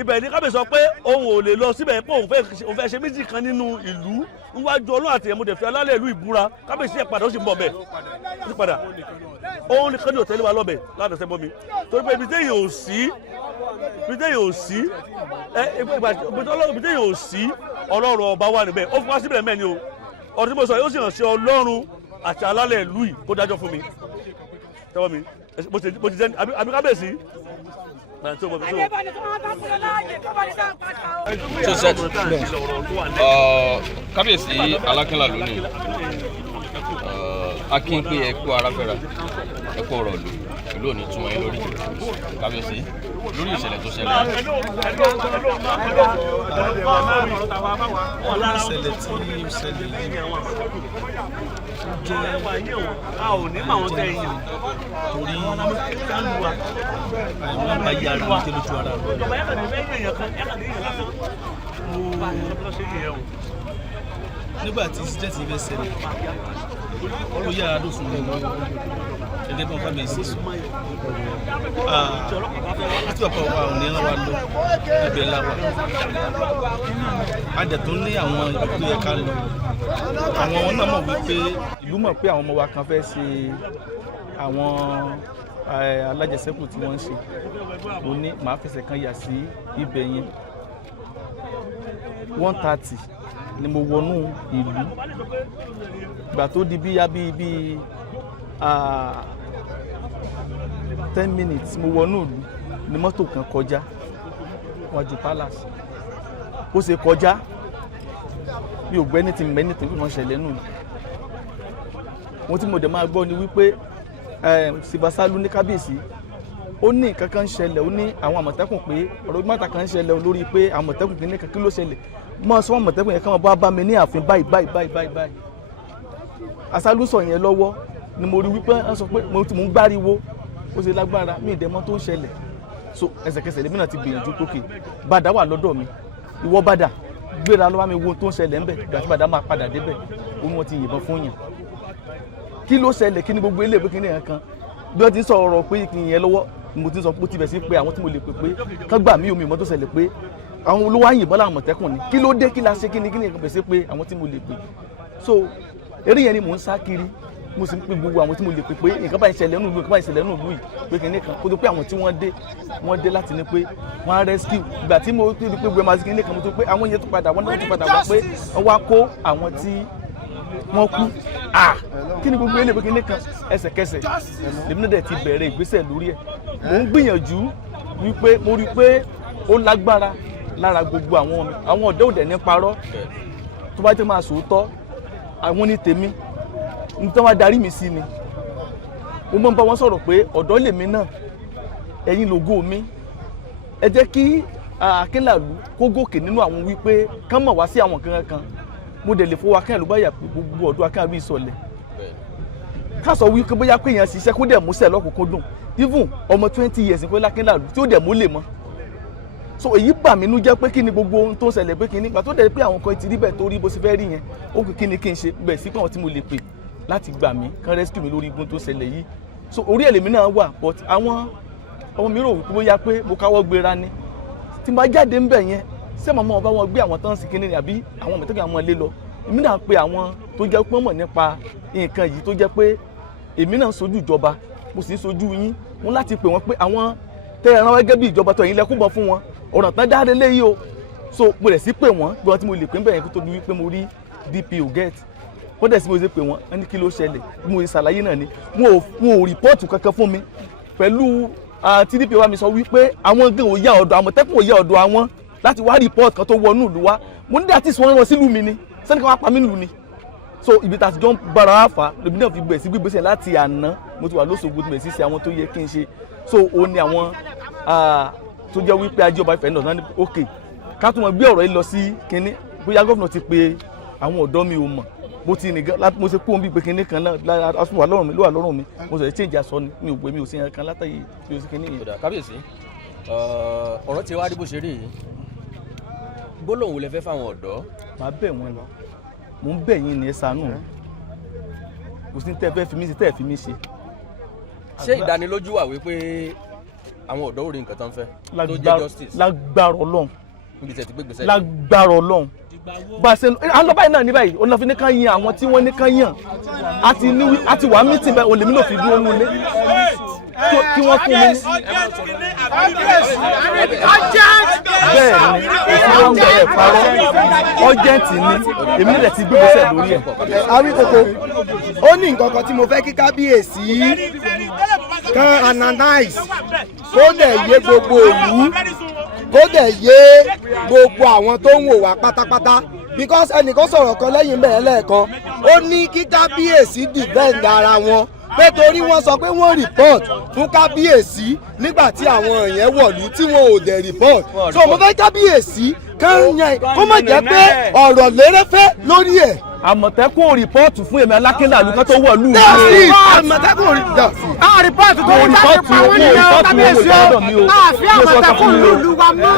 ibẹ̀ ní kábíyèsí sọ pé òun ò lè lọ síbẹ̀ pé òun fẹ́ ṣe méjì kan nínú ìlú níwájú Ọlọ́run àti ẹ̀mú dẹ̀fẹ́ alálẹ̀ ìlú ìbúra kábíyèsí ẹ̀ padà ó sì ń bọ̀ bẹ̀ ó sì padà òun nìkan ní òtẹ́lẹ̀ wa lọ́bẹ̀ ládàá sẹ́bọ̀ mi torí pé ibi téèyàn ò sí Ọlọ́run ọba wà níbẹ̀ ó fún wá síbẹ̀ mẹ́ni o ọ̀rọ̀ tí mo sọ yóò sì hàn sí Ọlọ́run àti alálẹ̀ ìlú yìí kó dájọ́ fún mi tẹ́wọ́ mi bó ti jẹ́ àbí kábíyèsí. Kábíyèsí Akinlalu ni akin pé ẹ kú ara fẹ́ra ẹ kú ọ̀rọ̀ lò ìlú òní túmọ̀ yín lórí kábíyèsí lórí ìṣẹ̀lẹ̀ tó ṣẹlẹ̀. ìṣẹ̀lẹ̀ tí ó ṣẹlẹ̀ yìí jẹ́ torí àìmọ́ bá yára ní kí lójú ara rẹ̀. nígbà tí sídẹ̀tì ibẹ̀ ṣẹlẹ̀ ó yára ló fún mi gẹ́gẹ́ bí wọ́n bá mi sí sùn àti ọ̀pọ̀ wa ò ní rán wa lọ ẹgbẹ́ láwa a dẹ̀ tó ní àwọn ìlú tó yẹ ká lọ àwọn náà mọ̀ wípé ìlú mọ̀ pé àwọn ọmọ wa kan fẹ́ ṣe àwọn alájẹsẹ́kù tí wọ́n ń ṣe mo ní màá fẹsẹ̀ kan yà sí ibẹ̀ yẹn 1:30 ni mo wọnú ìlú ìgbà tó di bíi 10 minutes mo wọnú ìlú ni mọ́tò kan kọjá wájú palace ó ṣe kọjá bí ògbẹ́ ní ti mẹ́ni tó ń ṣẹlẹ̀ nù ohun tí mo dẹ̀ máa gbọ́ ni wípé Sibasalu ní kábíyèsí ó ní nǹkan kan ń ṣẹlẹ̀ ó ní àwọn àmọ̀tẹ́kùn pé ọ̀rọ̀ gbọ́ntà kan ń ṣẹlẹ̀ lórí pé àmọ̀tẹ́kùn kìíní kan kí ló ṣẹlẹ̀ mọ́ sọ àmọ̀tẹ́kùn yẹn kí wọ́n bá mi ní ààfin báyìí Asalu sọ yẹn lọ́wọ́ ni mo rí wípé wọ́n sọ pé mo ń gbáriwo ó ṣe lágbára mí ìdẹ́mọ́ tó ń ṣẹlẹ̀ so ẹsẹ̀kẹsẹ̀ lèmi náà ti gbìyànjú tókè bàdà wà lọ́dọ̀ mi ìwọ bàdà gbéra lọ́wọ́ mi wo tó ń ṣẹlẹ̀ ńbẹ̀ ìgbà tí bàdà máa padà débẹ̀ ó ní wọ́n ti yìnbọn fún yàn kí ló ṣẹlẹ̀ kí ni gbogbo ilé ìwé kìíní kan bí wọ́n ti ń sọ ọ̀rọ̀ pé kì í yẹn lọ́wọ́ mo ti ń sọ pé ó ti bẹ̀ sí pé àwọn tí mo lè pè pé kán gbà mí omi ìmọ̀ tó ṣẹlẹ̀ pé àwọn olówó àyìnbọn làwọn Àmọ̀tẹ́kùn ni kí ló dé kí la ṣe kí ni bẹ̀ sí pé àwọn tí mo lè pè so eré yẹn ni mò ń sá kiri mo sì ń pe gbogbo àwọn tí mo lè pè pé nǹkan báyìí ṣẹlẹ̀ nínú ìlú nǹkan báyìí ṣẹlẹ̀ nínú ìlú yìí pé kìíní kan kó tó pé àwọn tí wọ́n dé láti ní pé wọ́n á rescue ìgbà tí mo rí pé gbogbo ẹ̀ máa ṣe kìíní kan mo tó pé àwọn yẹn tó padà wọ́n náà tó padà wá pé wọ́n wá kó àwọn tí wọ́n kú kí ni gbogbo eléyìí kìíní kan ẹsẹ̀kẹsẹ̀ lèmi náà dẹ̀ ti bẹ̀rẹ̀ ìgbésẹ̀ lórí ẹ̀ mò ń gbìyànjú wípé mo rí pé ó lágbára lára gbogbo àwọn ọ̀dọ́ òdẹ̀ ní parọ́ tó bá jẹ́ máa sòótọ́ àwọn ní tèmi nítorí wọ́n darí mi sí ni mo mọ̀ ń bá wọn sọ̀rọ̀ pé ọ̀dọ́ lèmi náà ẹ̀yin lògo mi ẹ jẹ́ kí Akinlalu kó gòkè nínú àwọn wípé kán mọ̀ wá sí àwọn kankan mo dẹ̀ lè fowó Akinlalu báyà gbogbo ọ̀dọ́ Akinlalu ìsọ̀lẹ̀ ká sọ wípé bóyá pé èèyàn ṣiṣẹ́ kó dẹ̀ múṣẹ́ lọ́kùnkúndùn even ọmọ 20 years ní pé Akinlalu tí ó dẹ̀ mú lè mọ́ so èyí bà mí nú jẹ́ pé kí ni gbogbo ohun tó ń ṣẹlẹ̀ pé kí ni ìgbà tó dẹ̀ pé àwọn kan ti rí bẹ́ẹ̀ tó rí bó ṣe fẹ́ rí yẹn ó kí ni kí n ṣe bẹ́ẹ̀ sí pé àwọn tí mo lè pè láti gbà mí kán rescue mi lórí igun tó ṣẹlẹ̀ yìí so orí ẹ̀lẹ́mí náà wà but àwọn ọmọ mi rò wípé bóyá pé mo káwọ́ gbéra ni tí n bá jáde ńbẹ̀ yẹn ṣé màmá wọn bá wọn gbé àwọn tán sí kíní ni àbí àwọn Àmọ̀tẹ́kùn àwọn ilé lọ èmi náà pe àwọn tó jẹ́ pé mọ̀ nípa nǹkan yìí tó jẹ́ pé èmi náà sojú ìjọba mo sì ń sojú yín wọn láti pè wọ́n pé àwọn tẹ́ ẹran gẹ́gẹ́ bí ìjọba tó ẹ̀yin lẹ́kùnbọ̀n fún wọn ọ̀ràn tán dáadé léyìí o so mo rẹ̀ sí pè wọ́n bí wọ́n tí mo lè pè ń bẹ̀yẹn kó tó di wípé mo rí DPO get wọ́n dẹ̀ sí mo ṣe pè wọ́n ẹni kí ló ṣẹlẹ̀ bí mo ṣe ṣàlàyé náà ni wọn ò rìpọ́ọ̀tù kankan fún mi pẹ̀lú TDP wa mi sọ wípé àwọn gan ò yá ọ̀dọ̀ Àmọ̀tẹ́kùn ò yá ọ̀dọ̀ àwọn láti wá report kan tó wọnú ìlú wa mo ní dàtí sọ wọn sílùú mi ni sẹ́ni kan wá pa mí nílùú ni so ibi tá a ti jọ ń bára wá fà lèmi náà fi gbẹ̀ sí gbígbésẹ̀ láti àná mo ti wà lóṣogbo tí mo sì ṣe àwọn tó yẹ kí n ṣe so ó ní àwọn tó jẹ́ wípé ajé ọba ìfẹ́ náà ní òkè ká tún mọ gbé ọ̀rọ̀ yìí lọ sí kinní bóyá gómìnà ti pe àwọn ọ̀dọ́ mi ò mọ̀ bó ti nìkan láti mo ṣe kó bí pé kinní kan náà aṣọ wà lọ́rùn mi ló wà lọ́rùn mi mo sọ change aṣọ ni mi ò gbé mi ò sí ẹran kan látàyè mi ò sí kinní yìí. kábíyèsí ọ̀rọ̀ tí wàá rí bó ṣe rí yìí gbólóhùn wo lẹ fẹ́ fáwọn ọ̀dọ́. màá bẹ̀ wọ́n lọ mò ń bẹ̀ yín ní ẹ ṣàánú kò sí tẹ́ ẹ fẹ́ fi mí ṣe tẹ́ ẹ fi mí ṣe. ṣé ìdánilójú wà wípé àwọn ọ̀dọ́ ò rí nǹkan tó ń fẹ́ tó jẹ́ justice. lágbára Ọlọ́run níbi tẹ̀ ti gbé gbèsè. lágbára Ọlọ́run bá a ṣe à ń lọ báyìí náà ní báyìí òun náà fi ní ká yan àwọn tí wọ́n ní ká yàn àti wàá mítìn báyìí olèmí náà fi dúró nulẹ kí wọ́n fún mi ní. bẹ́ẹ̀ ni ìfúnná ń bẹ̀rẹ̀ parọ́ ọ́jẹ́ǹtì ni èmi nílẹ̀ ti gbé gbèsè lórí ẹ̀. Awíkoko ó ní nǹkan kan tí mo fẹ́ kí kábíyèsí kan analyse kó dẹ̀ yé gbogbo ìlú kó dẹ̀ yé gbogbo àwọn tó ń wò wá pátápátá because ẹnìkan sọ̀rọ̀ kan lẹ́yìn bẹ́ẹ̀ lẹ́ẹ̀kan ó ní kí kábíyèsí defend ara wọn pé torí wọ́n sọ pé wọ́n report fún kábíyèsí nígbà tí àwọn èèyàn wọ̀lú tí wọn ò dẹ̀ report so mo fẹ́ kábíyèsí kán yẹn kó má jẹ́ pé ọ̀rọ̀ lérèfé lórí ẹ̀. Àmọ̀tẹ́kùn ò rìpọ́ọ̀tù fún èmi Akinlalu kan tó wọ̀ lù mí. Àmọ̀tẹ́kùn ò rìpọ́ọ̀tù. Rìpọ́ọ̀tù tó ní ká pa wọ́n ní ọ kábíyèsí o àfi Àmọ̀tẹ́kùn lùlù wa mọ́.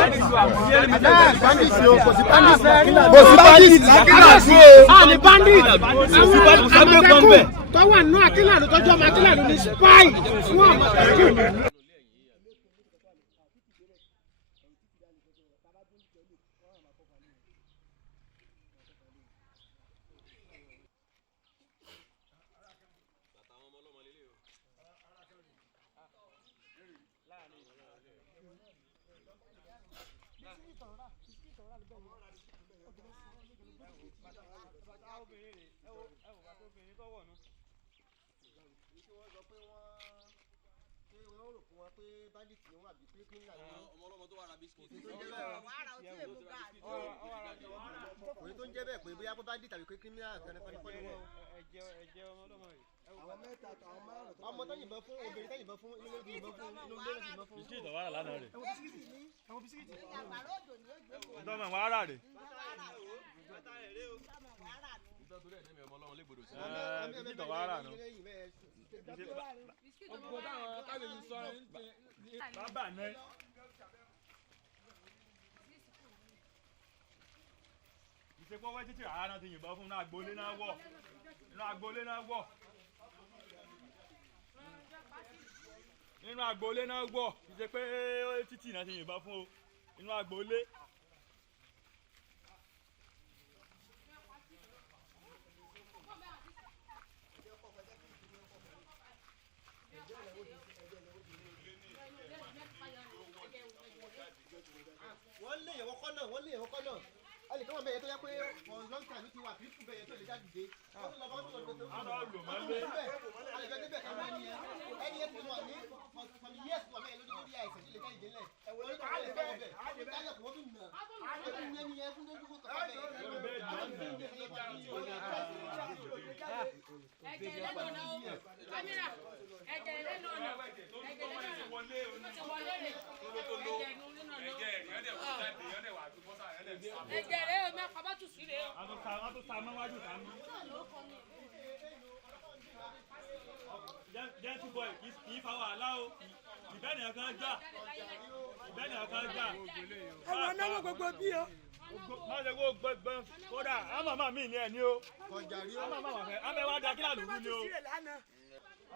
Kò sí bandit Akinlalu o. Àní bandit Àmọ̀tẹ́kùn tó wà nínú Akinlalu tọ́jú ọmọ Akinlalu ní spy fún Àmọ̀tẹ́kùn. ọmọ tó yìnbọn fún obìnrin tó yìnbọn fún inú lójú yìnbọn fún inú lójú yìnbọn fún. bisikíìtì ọ̀wá rà lánàá rẹ̀. àwọn bisikíìtì. ọ̀dọ́ mọ̀ wá rà rẹ̀. bisikíìtì ọ̀wá rà nù. bàbá náà. ìṣèpọ̀ wẹ́ títí àárá náà ti yìnbọn fún inú agboolé náà wọ̀ inú agboolé náà wọ̀ nínú agboolé náà wọ̀ ìṣe pé títì náà ti yìnbọn fún o inú agboolé. wọ́n lé ìyẹ̀wò kọ́nà wọ́n lé ìyẹ̀wò kọ́nà ẹnì kan wọ́n bẹ̀yẹ tó yẹ pé for long time ti wà pípù bẹ̀yẹ tó lè jáde dé. wọ́n lọ bá wọn lọ tó. àwọn lò máa ń lé. àlejò níbẹ̀ kan wọ́n ní ẹni yẹn ti wà ní for years wà bẹ́ẹ̀ lórí àìsàn tí lè jáde délẹ̀. ẹ̀wọ̀n tó lè fẹ́ bẹ̀ wọ́n dájọ́ kò wọ́n tún nà wọ́n tún ní ẹni yẹn fún lójú kọ́ ẹ̀jẹ̀ rẹ̀ o máa kọ́ tù sí rẹ̀ o. àwọn tó ta mọ́ wájú ta mọ́. jẹ́ntì bọ́ì kì í fa wàhálà o ìbẹ́ni ọ̀kan jà ìbẹ́ni ọ̀kan jà. ẹ̀wọ̀n náwó gbogbo bí o. má ṣe kó gbẹgbẹ kódà àmàmà mi ni ẹ ní o àmàmà wà fẹ́ àmẹ́ wá da Akinlalu rú ni o.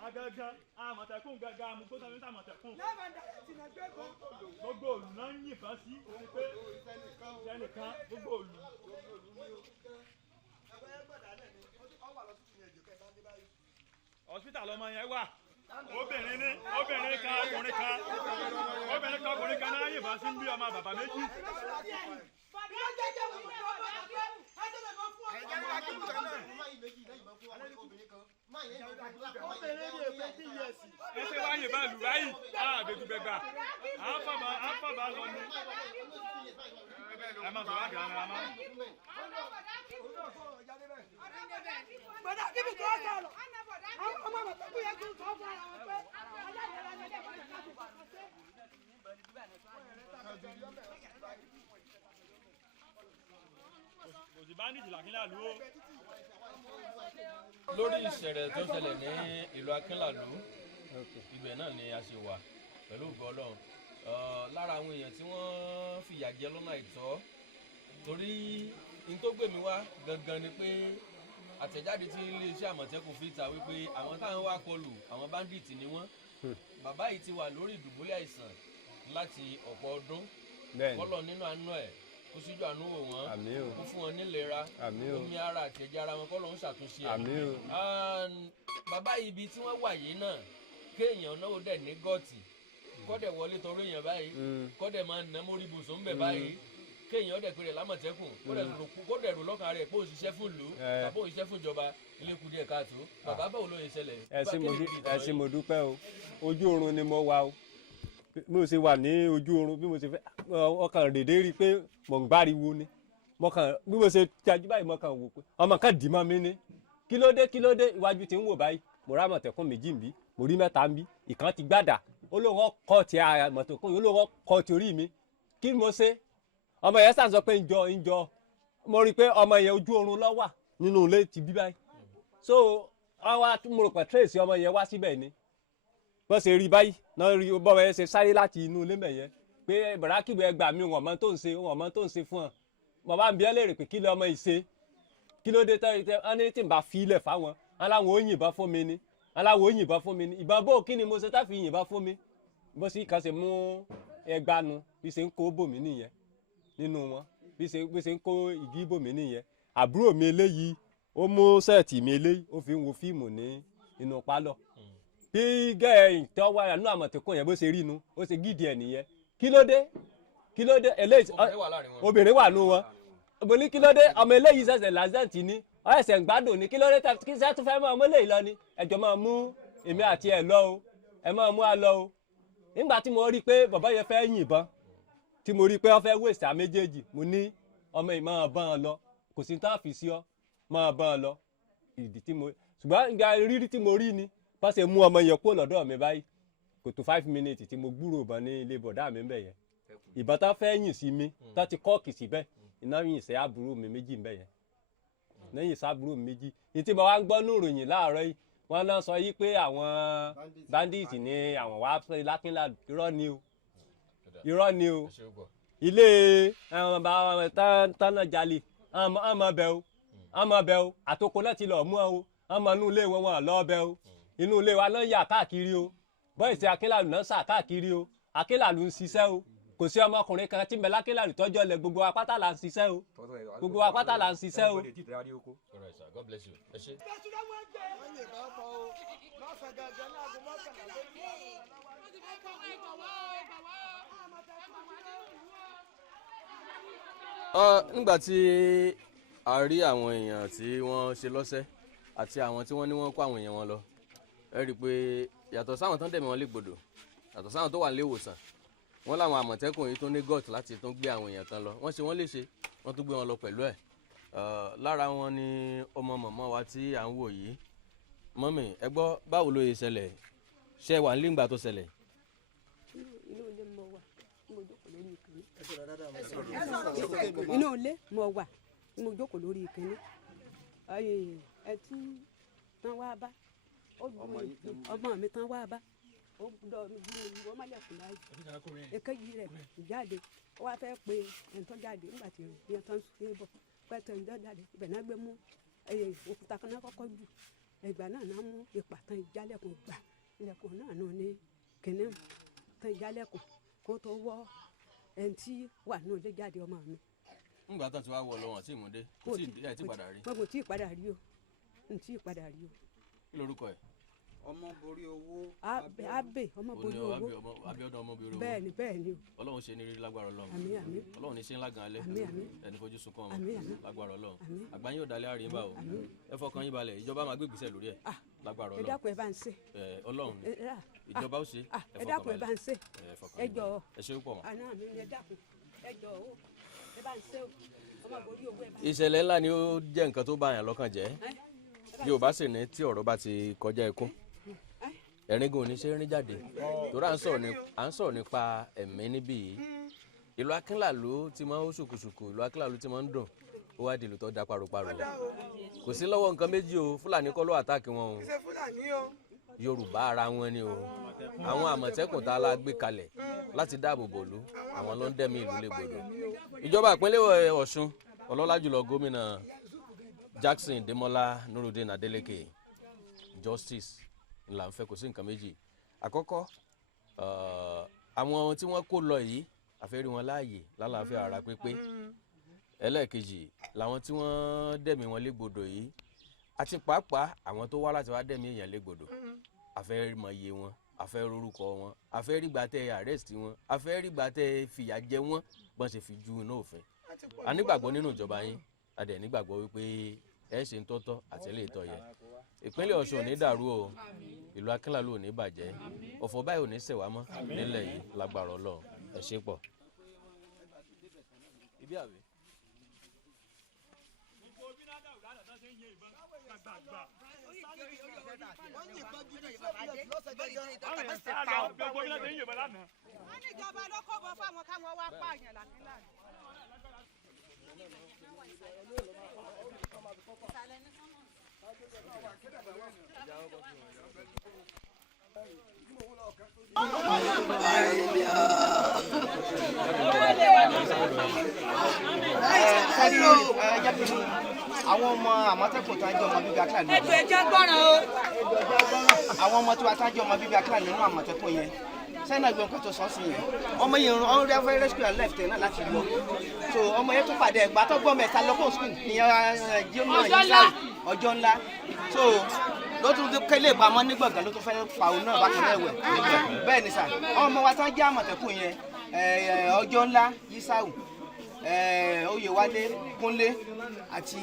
Agangan Àmọ̀tẹ́kùn gangan amúgbó tàbí Àmọ̀tẹ́kùn. Gbogbo òlù náà ń yìnbọn sí orí pé ẹnìkan gbogbo òlù. Hospital ọmọ yẹn wà. Obìnrin kan ọkùnrin kan náà yìnbọn sí bí ọmọ bàbá méjì. ẹsẹ̀ wáyé bá lù báyìí àbẹ̀tù bẹ̀gbà àfàbà lọ ní. ẹ má sọ láti ara má. bọ̀dá kíbi tó sọ̀rọ̀ ọmọ àmọ̀tẹ́kùn yẹn kí n sọ fún ara wọn pé aláìlera ni ẹgbẹ́ ìbọn láti wà lọ́sẹ̀. kò sí báńdíìtì l'Akinlalu o. lórí ìṣẹ̀lẹ̀ tó ṣẹlẹ̀ ní ìlú Akinlalu ibẹ̀ náà ni a ṣe wà pẹ̀lú ògo Ọlọ́run lára àwọn èèyàn tí wọ́n fìyà jẹ lọ́nà àìtọ́ torí n tó gbé mi wá gangan ni pé àtẹ̀jáde tí iléeṣẹ́ Àmọ̀tẹ́kùn fi ta wípé àwọn táwọn wá kọlù àwọn báńdíìtì ni wọ́n bàbá yìí ti wà lórí ìdùbúlẹ̀ àìsàn láti ọ̀pọ̀ ọdún kọ́lọ̀ nínú àánú ẹ̀ kó síjú àánú wò wọ́n kó fún wọn nílera omi ara àti ẹ̀jẹ̀ ara wọn kọ́lọ̀ ń ṣàtúnṣe ẹ̀ bàbá yìí ibi tí wọ́n wà yìí náà kéèyàn náà ó dẹ̀ ní gọ́ọ̀tì kọ́dẹ̀ wọlé torí èèyàn báyìí kọ́dẹ̀ máa nà mórí ibùsùn ń bẹ̀ báyìí kéèyàn ọ̀dẹ̀ péré l'Àmọ̀tẹ́kùn kọ́dẹ̀ rò lọ́kàn rẹ̀ pé òṣìṣẹ́ fún ìlú tàbí òṣìṣẹ́ fún ìjọba ilé kù díẹ̀ káàtó bàbá báwo ló yẹ ṣẹlẹ̀. ẹ ṣé mo dúpẹ́ o ojú oorun ni mo wà o bí mo ṣe wà ní ojú oorun bí mo ṣe fẹ́ ọkàn rèdè rí i pé mò ń gbáriwo ni bí mo ṣe tajú báyìí mo kàn wò pé ọmọ kan dì mọ́ mi ní kí ló dé iwájú ti ń wò báyìí mo rá Àmọ̀tẹ́kùn méjì ń bí mo rí mẹ́ta ń bí ìkan ti gbàdà olóhùn ọkọ ti Àmọ̀tẹ́kùn yìí olóhùn ọkọ ti orí mi kí ni mo ṣe ọmọ yẹn sàn sọ pé ń jọ mo rí i pé ọmọ yẹn ojú oorun ló wà nínú ilé ti bí báyìí so àwa mo rò pé trace ọmọ yẹn wá síbẹ̀ ni bó ṣe rí báyìí náà rí bọ́mọ yẹn ṣe sáré láti inú ilé mẹ̀yẹn pé bàrákìbù ẹgbàá mi wọn mọ tó ń ṣe fún ọ mo bá ń bi ẹ́ léèrè pé kí ló ọmọ yìí ṣe kí ló dé tẹ́ ẹ ní tí n bá fi ilẹ̀ fáwọn aláwọn ò yìnbọn fún mi ni ìbọn bó kí ni mo ṣe tá fi yìnbọn fún mi bó sì kàn ṣe mú ẹgbàánu bí ṣe ń kó bòmí nìyẹn nínú wọn bí ṣe ń kó igi bòmí nìyẹn àbúrò mi eléyìí ó mú sẹ́ẹ̀tì mi eléyìí ó fi ń wo fíìmù ní inú pálọ̀ bí gẹ́ẹ̀ tó wà nínú Àmọ̀tẹ́kùn yẹn bó ṣe rí inú ó ṣe gídìí ẹ̀ nìyẹn kí ló dé eléyìí obìnrin wà nù wọn mo ní kí ló dé ọmọ eléyìí ṣẹ̀ṣẹ̀ lásẹ̀ǹtì ní ọ̀ẹ́sẹ̀ ń gbádùn ní kí ló dé kí sẹ́ tún fẹ́ máa mú eléyìí lọ ni ẹjọ́ máa mú èmi àti ẹ̀ lọ o ẹ máa mú a lọ o nígbà tí mo rí i pé bàbá yẹn fẹ́ yìnbọn tí mo rí i pé wọ́n fẹ́ wèsì méjèèjì mo ní ọmọ yìí máa bá wọn lọ kò sí tá a fi sí ọ máa bá wọn lọ ìdí tí mo ṣùgbọ́n ìgbà rírí tí mo rí ni bá ṣe mú ọmọ yẹn kúrò lọ́dọ̀ mi báyìí kò tó 5 minutes tí mo gbúrò ìbọn ní ilé bọ̀dá mi bẹ̀ yẹn ìbọn tá fẹ́ yìn sí mi tá ti kọ́ọ̀kì síbẹ̀ iná yìn sí àbúrò mi méjì bẹ̀ yẹn lẹ́yìn sábúrò mi méjì ní tí mo wá ń gbọ́ ní ìròyìn láàárọ̀ yìí wọ́n náà sọ yìí pé àwọn bandits ní àwọn wá pé l'Akinlalu irọ́ ni o ilé tánà jalè àmọ́ bẹ o àtòkò náà ti lọ mú o àmọ́ inú ilé wọn lọ bẹ o inú ilé wa náà yà káàkiri o bọ́ìsì Akinlalu náà sà káàkiri o Akinlalu ń ṣiṣẹ́ o kò sí ọmọkùnrin kan tí ń bẹ l'Akinlalu tọ́jọ́ lẹ gbogbo apáta là ń ṣiṣẹ́ o gbogbo apáta là ń ṣiṣẹ́ o. God bless you. ẹ ṣé. nígbà tí a rí àwọn èèyàn tí wọ́n ṣe lọ́sẹ̀ àti àwọn tí wọ́n ní wọ́n kó àwọn èèyàn wọn lọ ẹ rí i pé yàtọ̀ sáwọn tó ń dẹ̀mí wọn légbodò yàtọ̀ sáwọn tó wà nílé ìwòsàn wọ́n láwọn Àmọ̀tẹ́kùn yìí tó ní gọ́ọ̀tì láti tún gbé àwọn èèyàn kan lọ wọ́n ṣe wọ́n léṣe wọ́n tún gbé wọn lọ pẹ̀lú ẹ̀ lára wọn ni ọmọ mọ̀mọ́ wa tí à ń wò yìí mọ́mì ẹ gbọ́ báwo ló yẹ ṣẹlẹ̀ ṣe wà nílé ìgbà tó ṣẹlẹ̀. inú ilé mo wà mo jókòó lórí ìkíní ẹ tí tán wá bá ọmọ mi tán wá bá ó gbọ́dọ̀ mi bí mi wọ́n má lẹ̀kùn láì èkejì rẹ̀ jáde ó wá fẹ́ pe ẹ̀ńtọ́ jáde nígbà tí ìyẹn tán ṣe é bọ̀ pẹ́ẹ́tẹ́ ẹ̀ńtọ́ jáde ibẹ̀ náà gbé mú òkúta kan náà kọ́kọ́ jù ìgbà náà náà mú ìpàtàn ìjálẹ̀kùn gbà ilẹ̀kùn náà nù ní kìnìún tán ìjálẹ̀kùn kó tó wọ́ ẹni tí wà nù lé jáde ọmọ mi. nígbà tó ti wá wọ lọ́wọ́ àti ìmúdé ẹ̀ ti padà rí. mo ti padà rí o n ti padà rí o. kí lorúkọ ẹ̀. ọmọ borí owó. abe ọmọ borí owó. Abíọ́dún ọmọ borí owó. bẹ́ẹ̀ni bẹ́ẹ̀ni o. Ọlọ́run ṣe ní rírí lágbára Ọlọ́run. àmín àmín. Ọlọ́run ní ṣe ńlá gan alẹ́. àmín àmín. ẹni fojú sunkún ọmọ. àmín àmín. lágbára Ọlọ́run. àmín. àgbáyé ò dalẹ̀ àárín bá o. ẹ fọkàn yín balẹ̀ ìjọba máa gbé ìgbésẹ̀ lórí ẹ̀. lágbára ẹ dákun ẹ bá ń ṣe. Ọlọ́run ìjọba ó ṣe. ẹ dákun ẹ bá ń ṣe. ẹ jọ̀ọ́. ẹ ṣe púpọ̀ mọ́. àná mi ẹ dákun ẹ jọ̀ọ́ ẹ bá ń ṣe o ọmọ borí owó ẹ bá. ìṣẹ̀lẹ̀ ńlá ni ó jẹ́ nǹkan tó bá yàn lọ́kàn jẹ́ Yorùbá sì ní tí ọ̀rọ̀ bá ti kọjá ẹkún ẹ̀ríngún ò ní ṣe rìn jáde torí à ń sọ̀rọ̀ nípa ẹ̀mí níbí yìí ìlú Akinlalu ti máa ń ṣùkùṣùkù ìlú Akinlalu ti máa ń dùn ó wá di ìlú tó da paroparo kò sí lọ́wọ́ nǹkan méjì o Fúlàní kọ́ ló àtàkì wọn o Yorùbá ara wọn ni o àwọn Àmọ̀tẹ́kùn tá a la gbé kalẹ̀ láti dáàbò bò lú àwọn ló ń dẹ́mi ìlú légbodò ìjọba ìpínlẹ̀ Ọ̀ṣun ọlọ́lá jùlọ gómìnà Jackson Demola Nurudeen Adeleke justice ńlá ń fẹ́ kò sí nǹkan méjì àkọ́kọ́ àwọn tí wọ́n kó lọ yìí àfẹ́rí wọn láàyè lálàáfíà ara pípé ẹlẹ́ẹ̀kejì làwọn tí wọ́n dẹ̀mí wọn légbodò yìí àti pàápàá àwọn tó wá láti wá dẹ̀mí èèyàn légbodò àfẹ́ mọ iye wọn àfẹ́ rorúkọ wọn àfẹ́ rígbà tẹ́ arrest wọn àfẹ́ rígbà tẹ́ fìyà jẹ wọn bọ́n ṣe fi ju iná òfin a nígbàgbọ́ nínú ìjọba yín a dẹ̀ nígbàgbọ́ wípé ẹ ṣe ń tọ́tọ́ àti ilé ìtọ́ yẹ ìpínlẹ̀ Ọ̀ṣun ò ní dàrú o ìlú Akinlalu ò ní bàjẹ́ ọ̀fọ̀ báyìí ò ní ṣẹ̀wá mọ́ nílẹ̀ yìí lágbára Ọlọ́run ẹ ṣé pọ̀. ibi àbí. wọ́n ní ìjọba ló kó bọ́ fáwọn káwọn wá pààyàn làkínlá. àwọn ọmọ Àmọ̀tẹ́kùn tó ń jẹ́ ọmọ bíbí Akinlalu. ẹjọ́ ẹjọ́ gbọ́ràn o. àwọn ọmọ tí wàá tá jẹ́ ọmọ bíbí Akinlalu nínú Àmọ̀tẹ́kùn yẹn sẹ́nà gbọ́n kan tó sọ sí yẹn ọmọ yẹn ọ̀hún rẹ́ fẹ́ rescue and left náà láti lọ so ọmọ yẹn tó pàdé ẹ̀gbá tó gbọ́ mẹ́ta lọ́kọ̀ school ìyẹn ọjọ́ ńlá so ló tún kélé ìpamọ́ nígbàgbọ́n ló tún fẹ́ pa òun náà bákan náà wẹ̀ bẹ́ẹ̀ ni sà ọmọ wa tán jẹ́ Àmọ̀tẹ́kùn yẹn ọjọ́ ńlá Yísáù Oyèwálé Kúnlé àti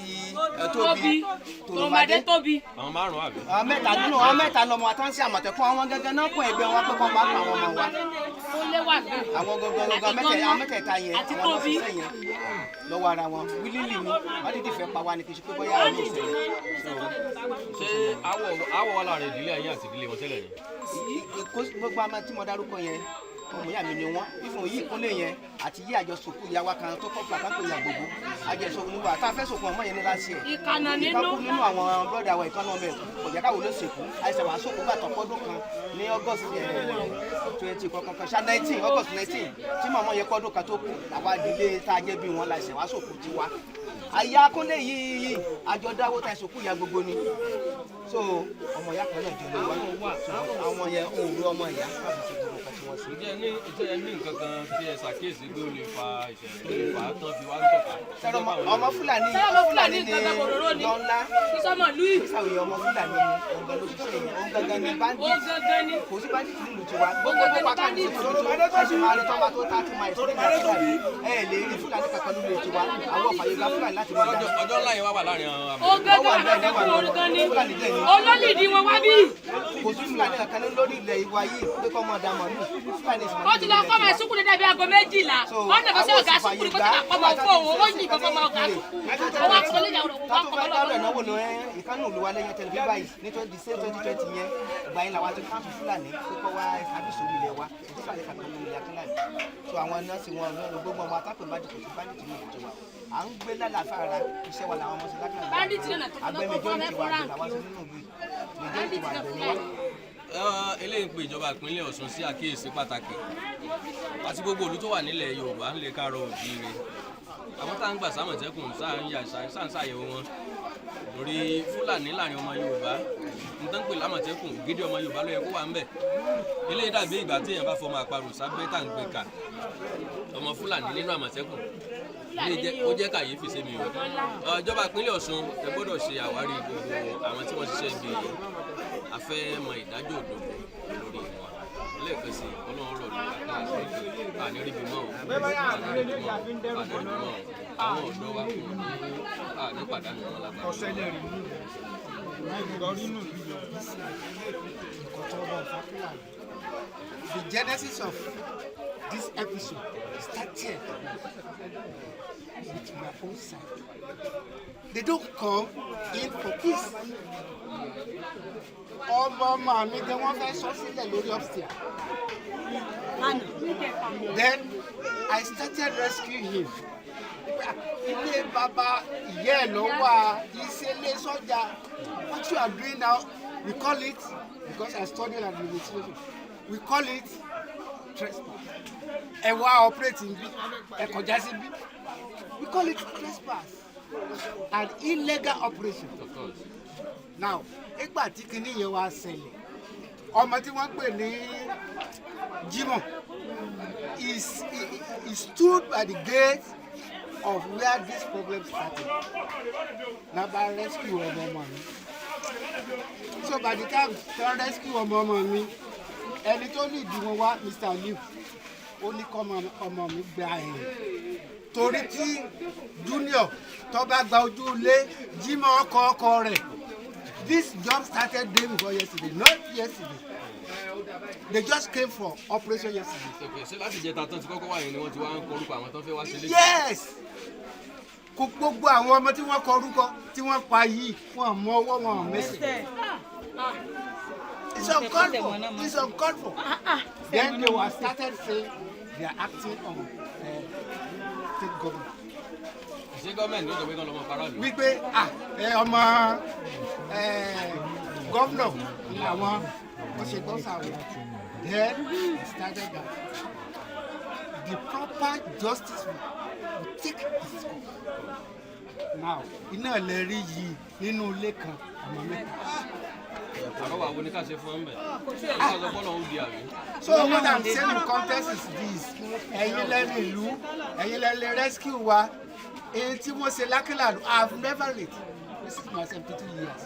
Tóbi Tòròmàdé Tóbi. àwọn márùn-ún àbí. àwọn mẹ́ta nínú àwọn mẹ́ta lọmọ wa tán sí Àmọ̀tẹ́kùn àwọn gẹ́gẹ́ náà kún ẹgbẹ́ wọn pé kọ́ máa pa àwọn ọmọ wa. àwọn gọ́gọ́ mẹ́tẹ̀ẹ̀ta yẹn àwọn lọ́sísẹ́ yẹn lọ́wọ́ ara wọn wílílì ni wọ́n dídì fẹ́ pa wá ní kí n ṣe pé bóyá àwọn ò ṣẹlẹ̀. ṣé àwọ̀ wà láàrin ìdílé ayé àti ìdílé wọn tẹ́lẹ̀ ni. gbogbo àmọ́ tí mo dárúkọ yẹn ọmọ ìyá mi ni wọn ìfún yìí Kúnlé yẹn àti yí àjọsòkú ìyá wa kan tó kọ́ fún àkápò ìyá gbogbo àjọsòkú nígbà tá a fẹ́ sòkú ọmọ yẹn ní láti ẹ̀ ìkànnà ìkákú nínú àwọn bọ́dà wa ìkànnà ọmọ ẹ̀kú kò jẹ́ káwọ́ ló sèkú àìsàn wàá sòkú gbà tọ́pọ́dún kan ní August 20 kọ̀ọ̀kan ṣá 19 August 19 tí màmá yẹ kọ́dún kan tó kù àwa ìdílé tá a jẹ́ bí wọn láìsẹ̀ wàá sòkú ti wa àyà Kúnlé yìí àjọ dáwó ta ìsòkú ìyá gbogbo ni so ọmọ ìyá kan náà jọ lọ wá àwọn yẹn òru ọmọ ìyá káfíńsì gbogbo kan tí wọ́n ṣe. ìjẹ́ ní nǹkan kan tí ẹ ṣàkíyèsí pé ó lè fa ìṣẹ̀lẹ̀ tó lè fà á tán fi wá ń tọ̀ka. ọmọ Fúlàní ni lọ́nlá ìsàwòye ọmọ Fúlàní ni ọ̀gá ló ṣiṣẹ́ yẹn òun gangan ni bandit kò sí bandit nílùú tiwa gbogbo pátá ní ìtòlú tó ṣe máa rí tọ́ba tó ta ti máa ìṣẹ́lẹ̀ Fúlàní ẹ lè rí Fúlàní kankan nílùú tiwa àwọn ọ̀fàyè gba Fúlàní láti máa dá. ọjọ́ ńlá yẹn wá wà láàrin àwọn àmì. ó gẹ́gẹ́ Àmọ̀tẹ́kùn orúkọ ni olólìdí wọn wá bí. kò sí Fúlàní kankan lórí ilẹ̀ ìwà yìí pé kọ́ mọ̀ dá màlúù Fúlàní sì ó ti lọ kọ́ máa sùkúrú dédé bí aago 12 wọ́n dẹ̀ fẹ́ sí ọ̀gá sùkúrú kó ti kà kọ́ máa fọ́ òun ó yìn kọ́kọ́ máa ọ̀gá sùkúrú ó wá kọ́ lẹ́yìn àwọn òun wá kọ́ lọ́wọ́ ìnáwó ni ìkànnì olùwà lẹ́yìn tẹlifí báyìí ní 2020 yẹn ìgbà yẹn làwọn àti káàtó Fúlàní pé kọ́ wá àbísọ̀ ilẹ̀ wa ètò ìfàlẹ́ kankan ní ilẹ̀ Akínláàlú so àwọn nọ́ọ̀sì wọn gbogbo ọmọ atápè bá dìbò sí báńdìtì ní ìjọba à ń gbé lálàáfíà ara iṣẹ́ wa làwọn ọmọ sí lákàtúntì agbẹ́mẹjọ́ ní tiwa àgbẹ̀ làwọn sí nínú ìlú ìjọ́ ìtiwa àgbẹ̀ wa. eléyìí ń pe ìjọba ìpínlẹ̀ Ọ̀ṣun sí àkíyèsí pàtàkì àti gbogbo ìlú tó wà nílẹ̀ Yorùbá ń lè káàárọ̀ oòjíire àwọn tá à ń gbà sámọ̀tẹ́kùn sáà ń ṣàyẹ̀wò wọn lórí Fúlàní láàrin ọmọ Yorùbá nǹkan pè lámọ̀tẹ́kùn gidi ọmọ Yorùbá ló yẹ kó wà ń bẹ̀ eléyìí dàbí ìgbà tí èèyàn bá fọmọ àparò sábẹ́ tá à ń gbé kà ọmọ Fúlàní nínú Àmọ̀tẹ́kùn ó jẹ́ kàyéfì sí mi o ìjọba ìpínlẹ̀ Ọ̀ṣun ẹ gbọ́dọ̀ ṣe àwárí gbogbo àwọn tí wọ́n ṣiṣẹ́ ibi yìí a fẹ́ mọ ìdájọ́ òdodo lórí wọn lẹ́ẹ̀kan sí Ọlọ́run rọ̀ lórí àkàrà àníríbi mọ́ àwọn ọ̀dọ́ wa kò ní pàdánù wọn lágbára. The genesis of this episode started with my own side. They don't come in for peace. Ọmọ mi gan wọ́n fẹ́ sọ sílẹ̀ lórí upstairs. Then I started rescuing him. Ilé bàbá ìyá ẹ̀ ló wà, ìṣẹ̀lẹ̀ sọ́jà. What you are doing now, we call it, because I studied administration, we call it trespass. Ẹ wá operating bí, ẹ kọjá sí bí. We call it trespass, an illegal operation. Now, ìgbà tí kinní yẹn wá ṣẹlẹ̀, ọmọ tí wọ́n pè ní Jimoh, he stood by the gate of where this problem started. Na by rescue ọmọ mi. So by the time they rescue ọmọ mi, ẹni tó ní ìdíwọ̀n wá Mr. Liu, ó ní kọ́ ọmọ mi gba ẹ̀yìn. Torí tí Junior tó bá gba ojú ilé, Jimoh ọkọ rẹ̀. This job started day before yesterday, not yesterday. They just came for operation yesterday. ṣé láti jẹ tàtàn tí kọ́kọ́ wà yẹn ni wọ́n ti wá ń korúkọ àwọn tó ń fẹ́ wá sílé. Yes. Kò gbogbo àwọn ọmọ tí wọ́n kọ orúkọ tí wọ́n pa yìí wọ́n mọ ọwọ́ wọn mẹ́sẹ̀. It's uncalled for. It's uncalled for. Then they were started saying they are acting on state government. ṣé gọ́ọ̀mẹ̀ntì ló sọ pé kán lọ́mọ paráàlú. Wípé ọmọ gómìnà làwọn wọ́n ṣe gbọ́ sàwọn. Then they started that the proper justice will take its course. Now iná lè rí yìí nínú ilé kan ọmọ mẹ́ta. àrọ́wà wo ni ká ṣe fún ọ́n bẹ̀. ká sọ bọ́ọ̀lù ọ̀hún di àbí. So what I'm saying in context is this: ẹ̀yin lẹ́nu ìlú, ẹ̀yin lẹ́nu rescue wa, èyí tí wọ́n ṣe l'Akinlalu, I've never read. This is my 72 years.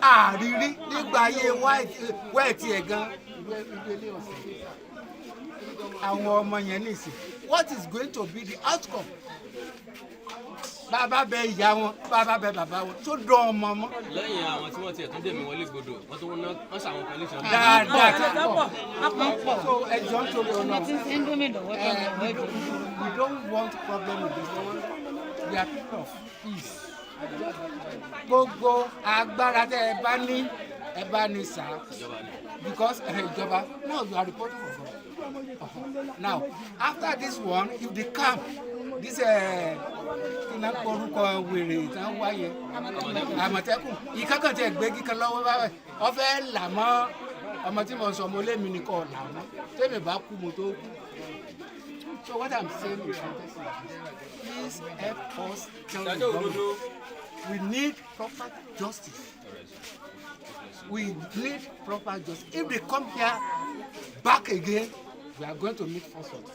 Àrírí nígbà ayé wẹ́ẹ̀tì ẹ̀ gan ìwé ilé ọ̀sẹ̀. Àwọn ọmọ yẹn nìsín. What is going to be the outcome? Bàbá bẹ ìyá wọn, bàbá bẹ bàbá wọn, tó dán ọmọ mọ́. lẹ́yìn àwọn tí wọ́n tiẹ̀ tún dèmí wọlé gbòdò wọ́n tún wọ́n ṣàwọn condition. Dáadáa so ẹjọ́ ń torí ọ̀nà. We don't want problem with this one. We are people of peace. Gbogbo agbára tẹ ẹ bá ní sá. Because ìjọba, no, you are reporting for God. Now, after this one, if they come, this kìnnà orúkọ wèrè tán wáyé Àmọ̀tẹ́kùn ìkákàn tí ẹgbẹ́ kíkan lọ́wọ́ báyìí ọ̀fẹ́ là mọ́ ọmọ tí mo sọ mo lé mi nìkan là mọ́ tẹ́mi bá kú mo tó kú. So what I'm saying is please help us tell the government we need proper justice. We need proper justice. If they come here back again, we are going to meet first of all.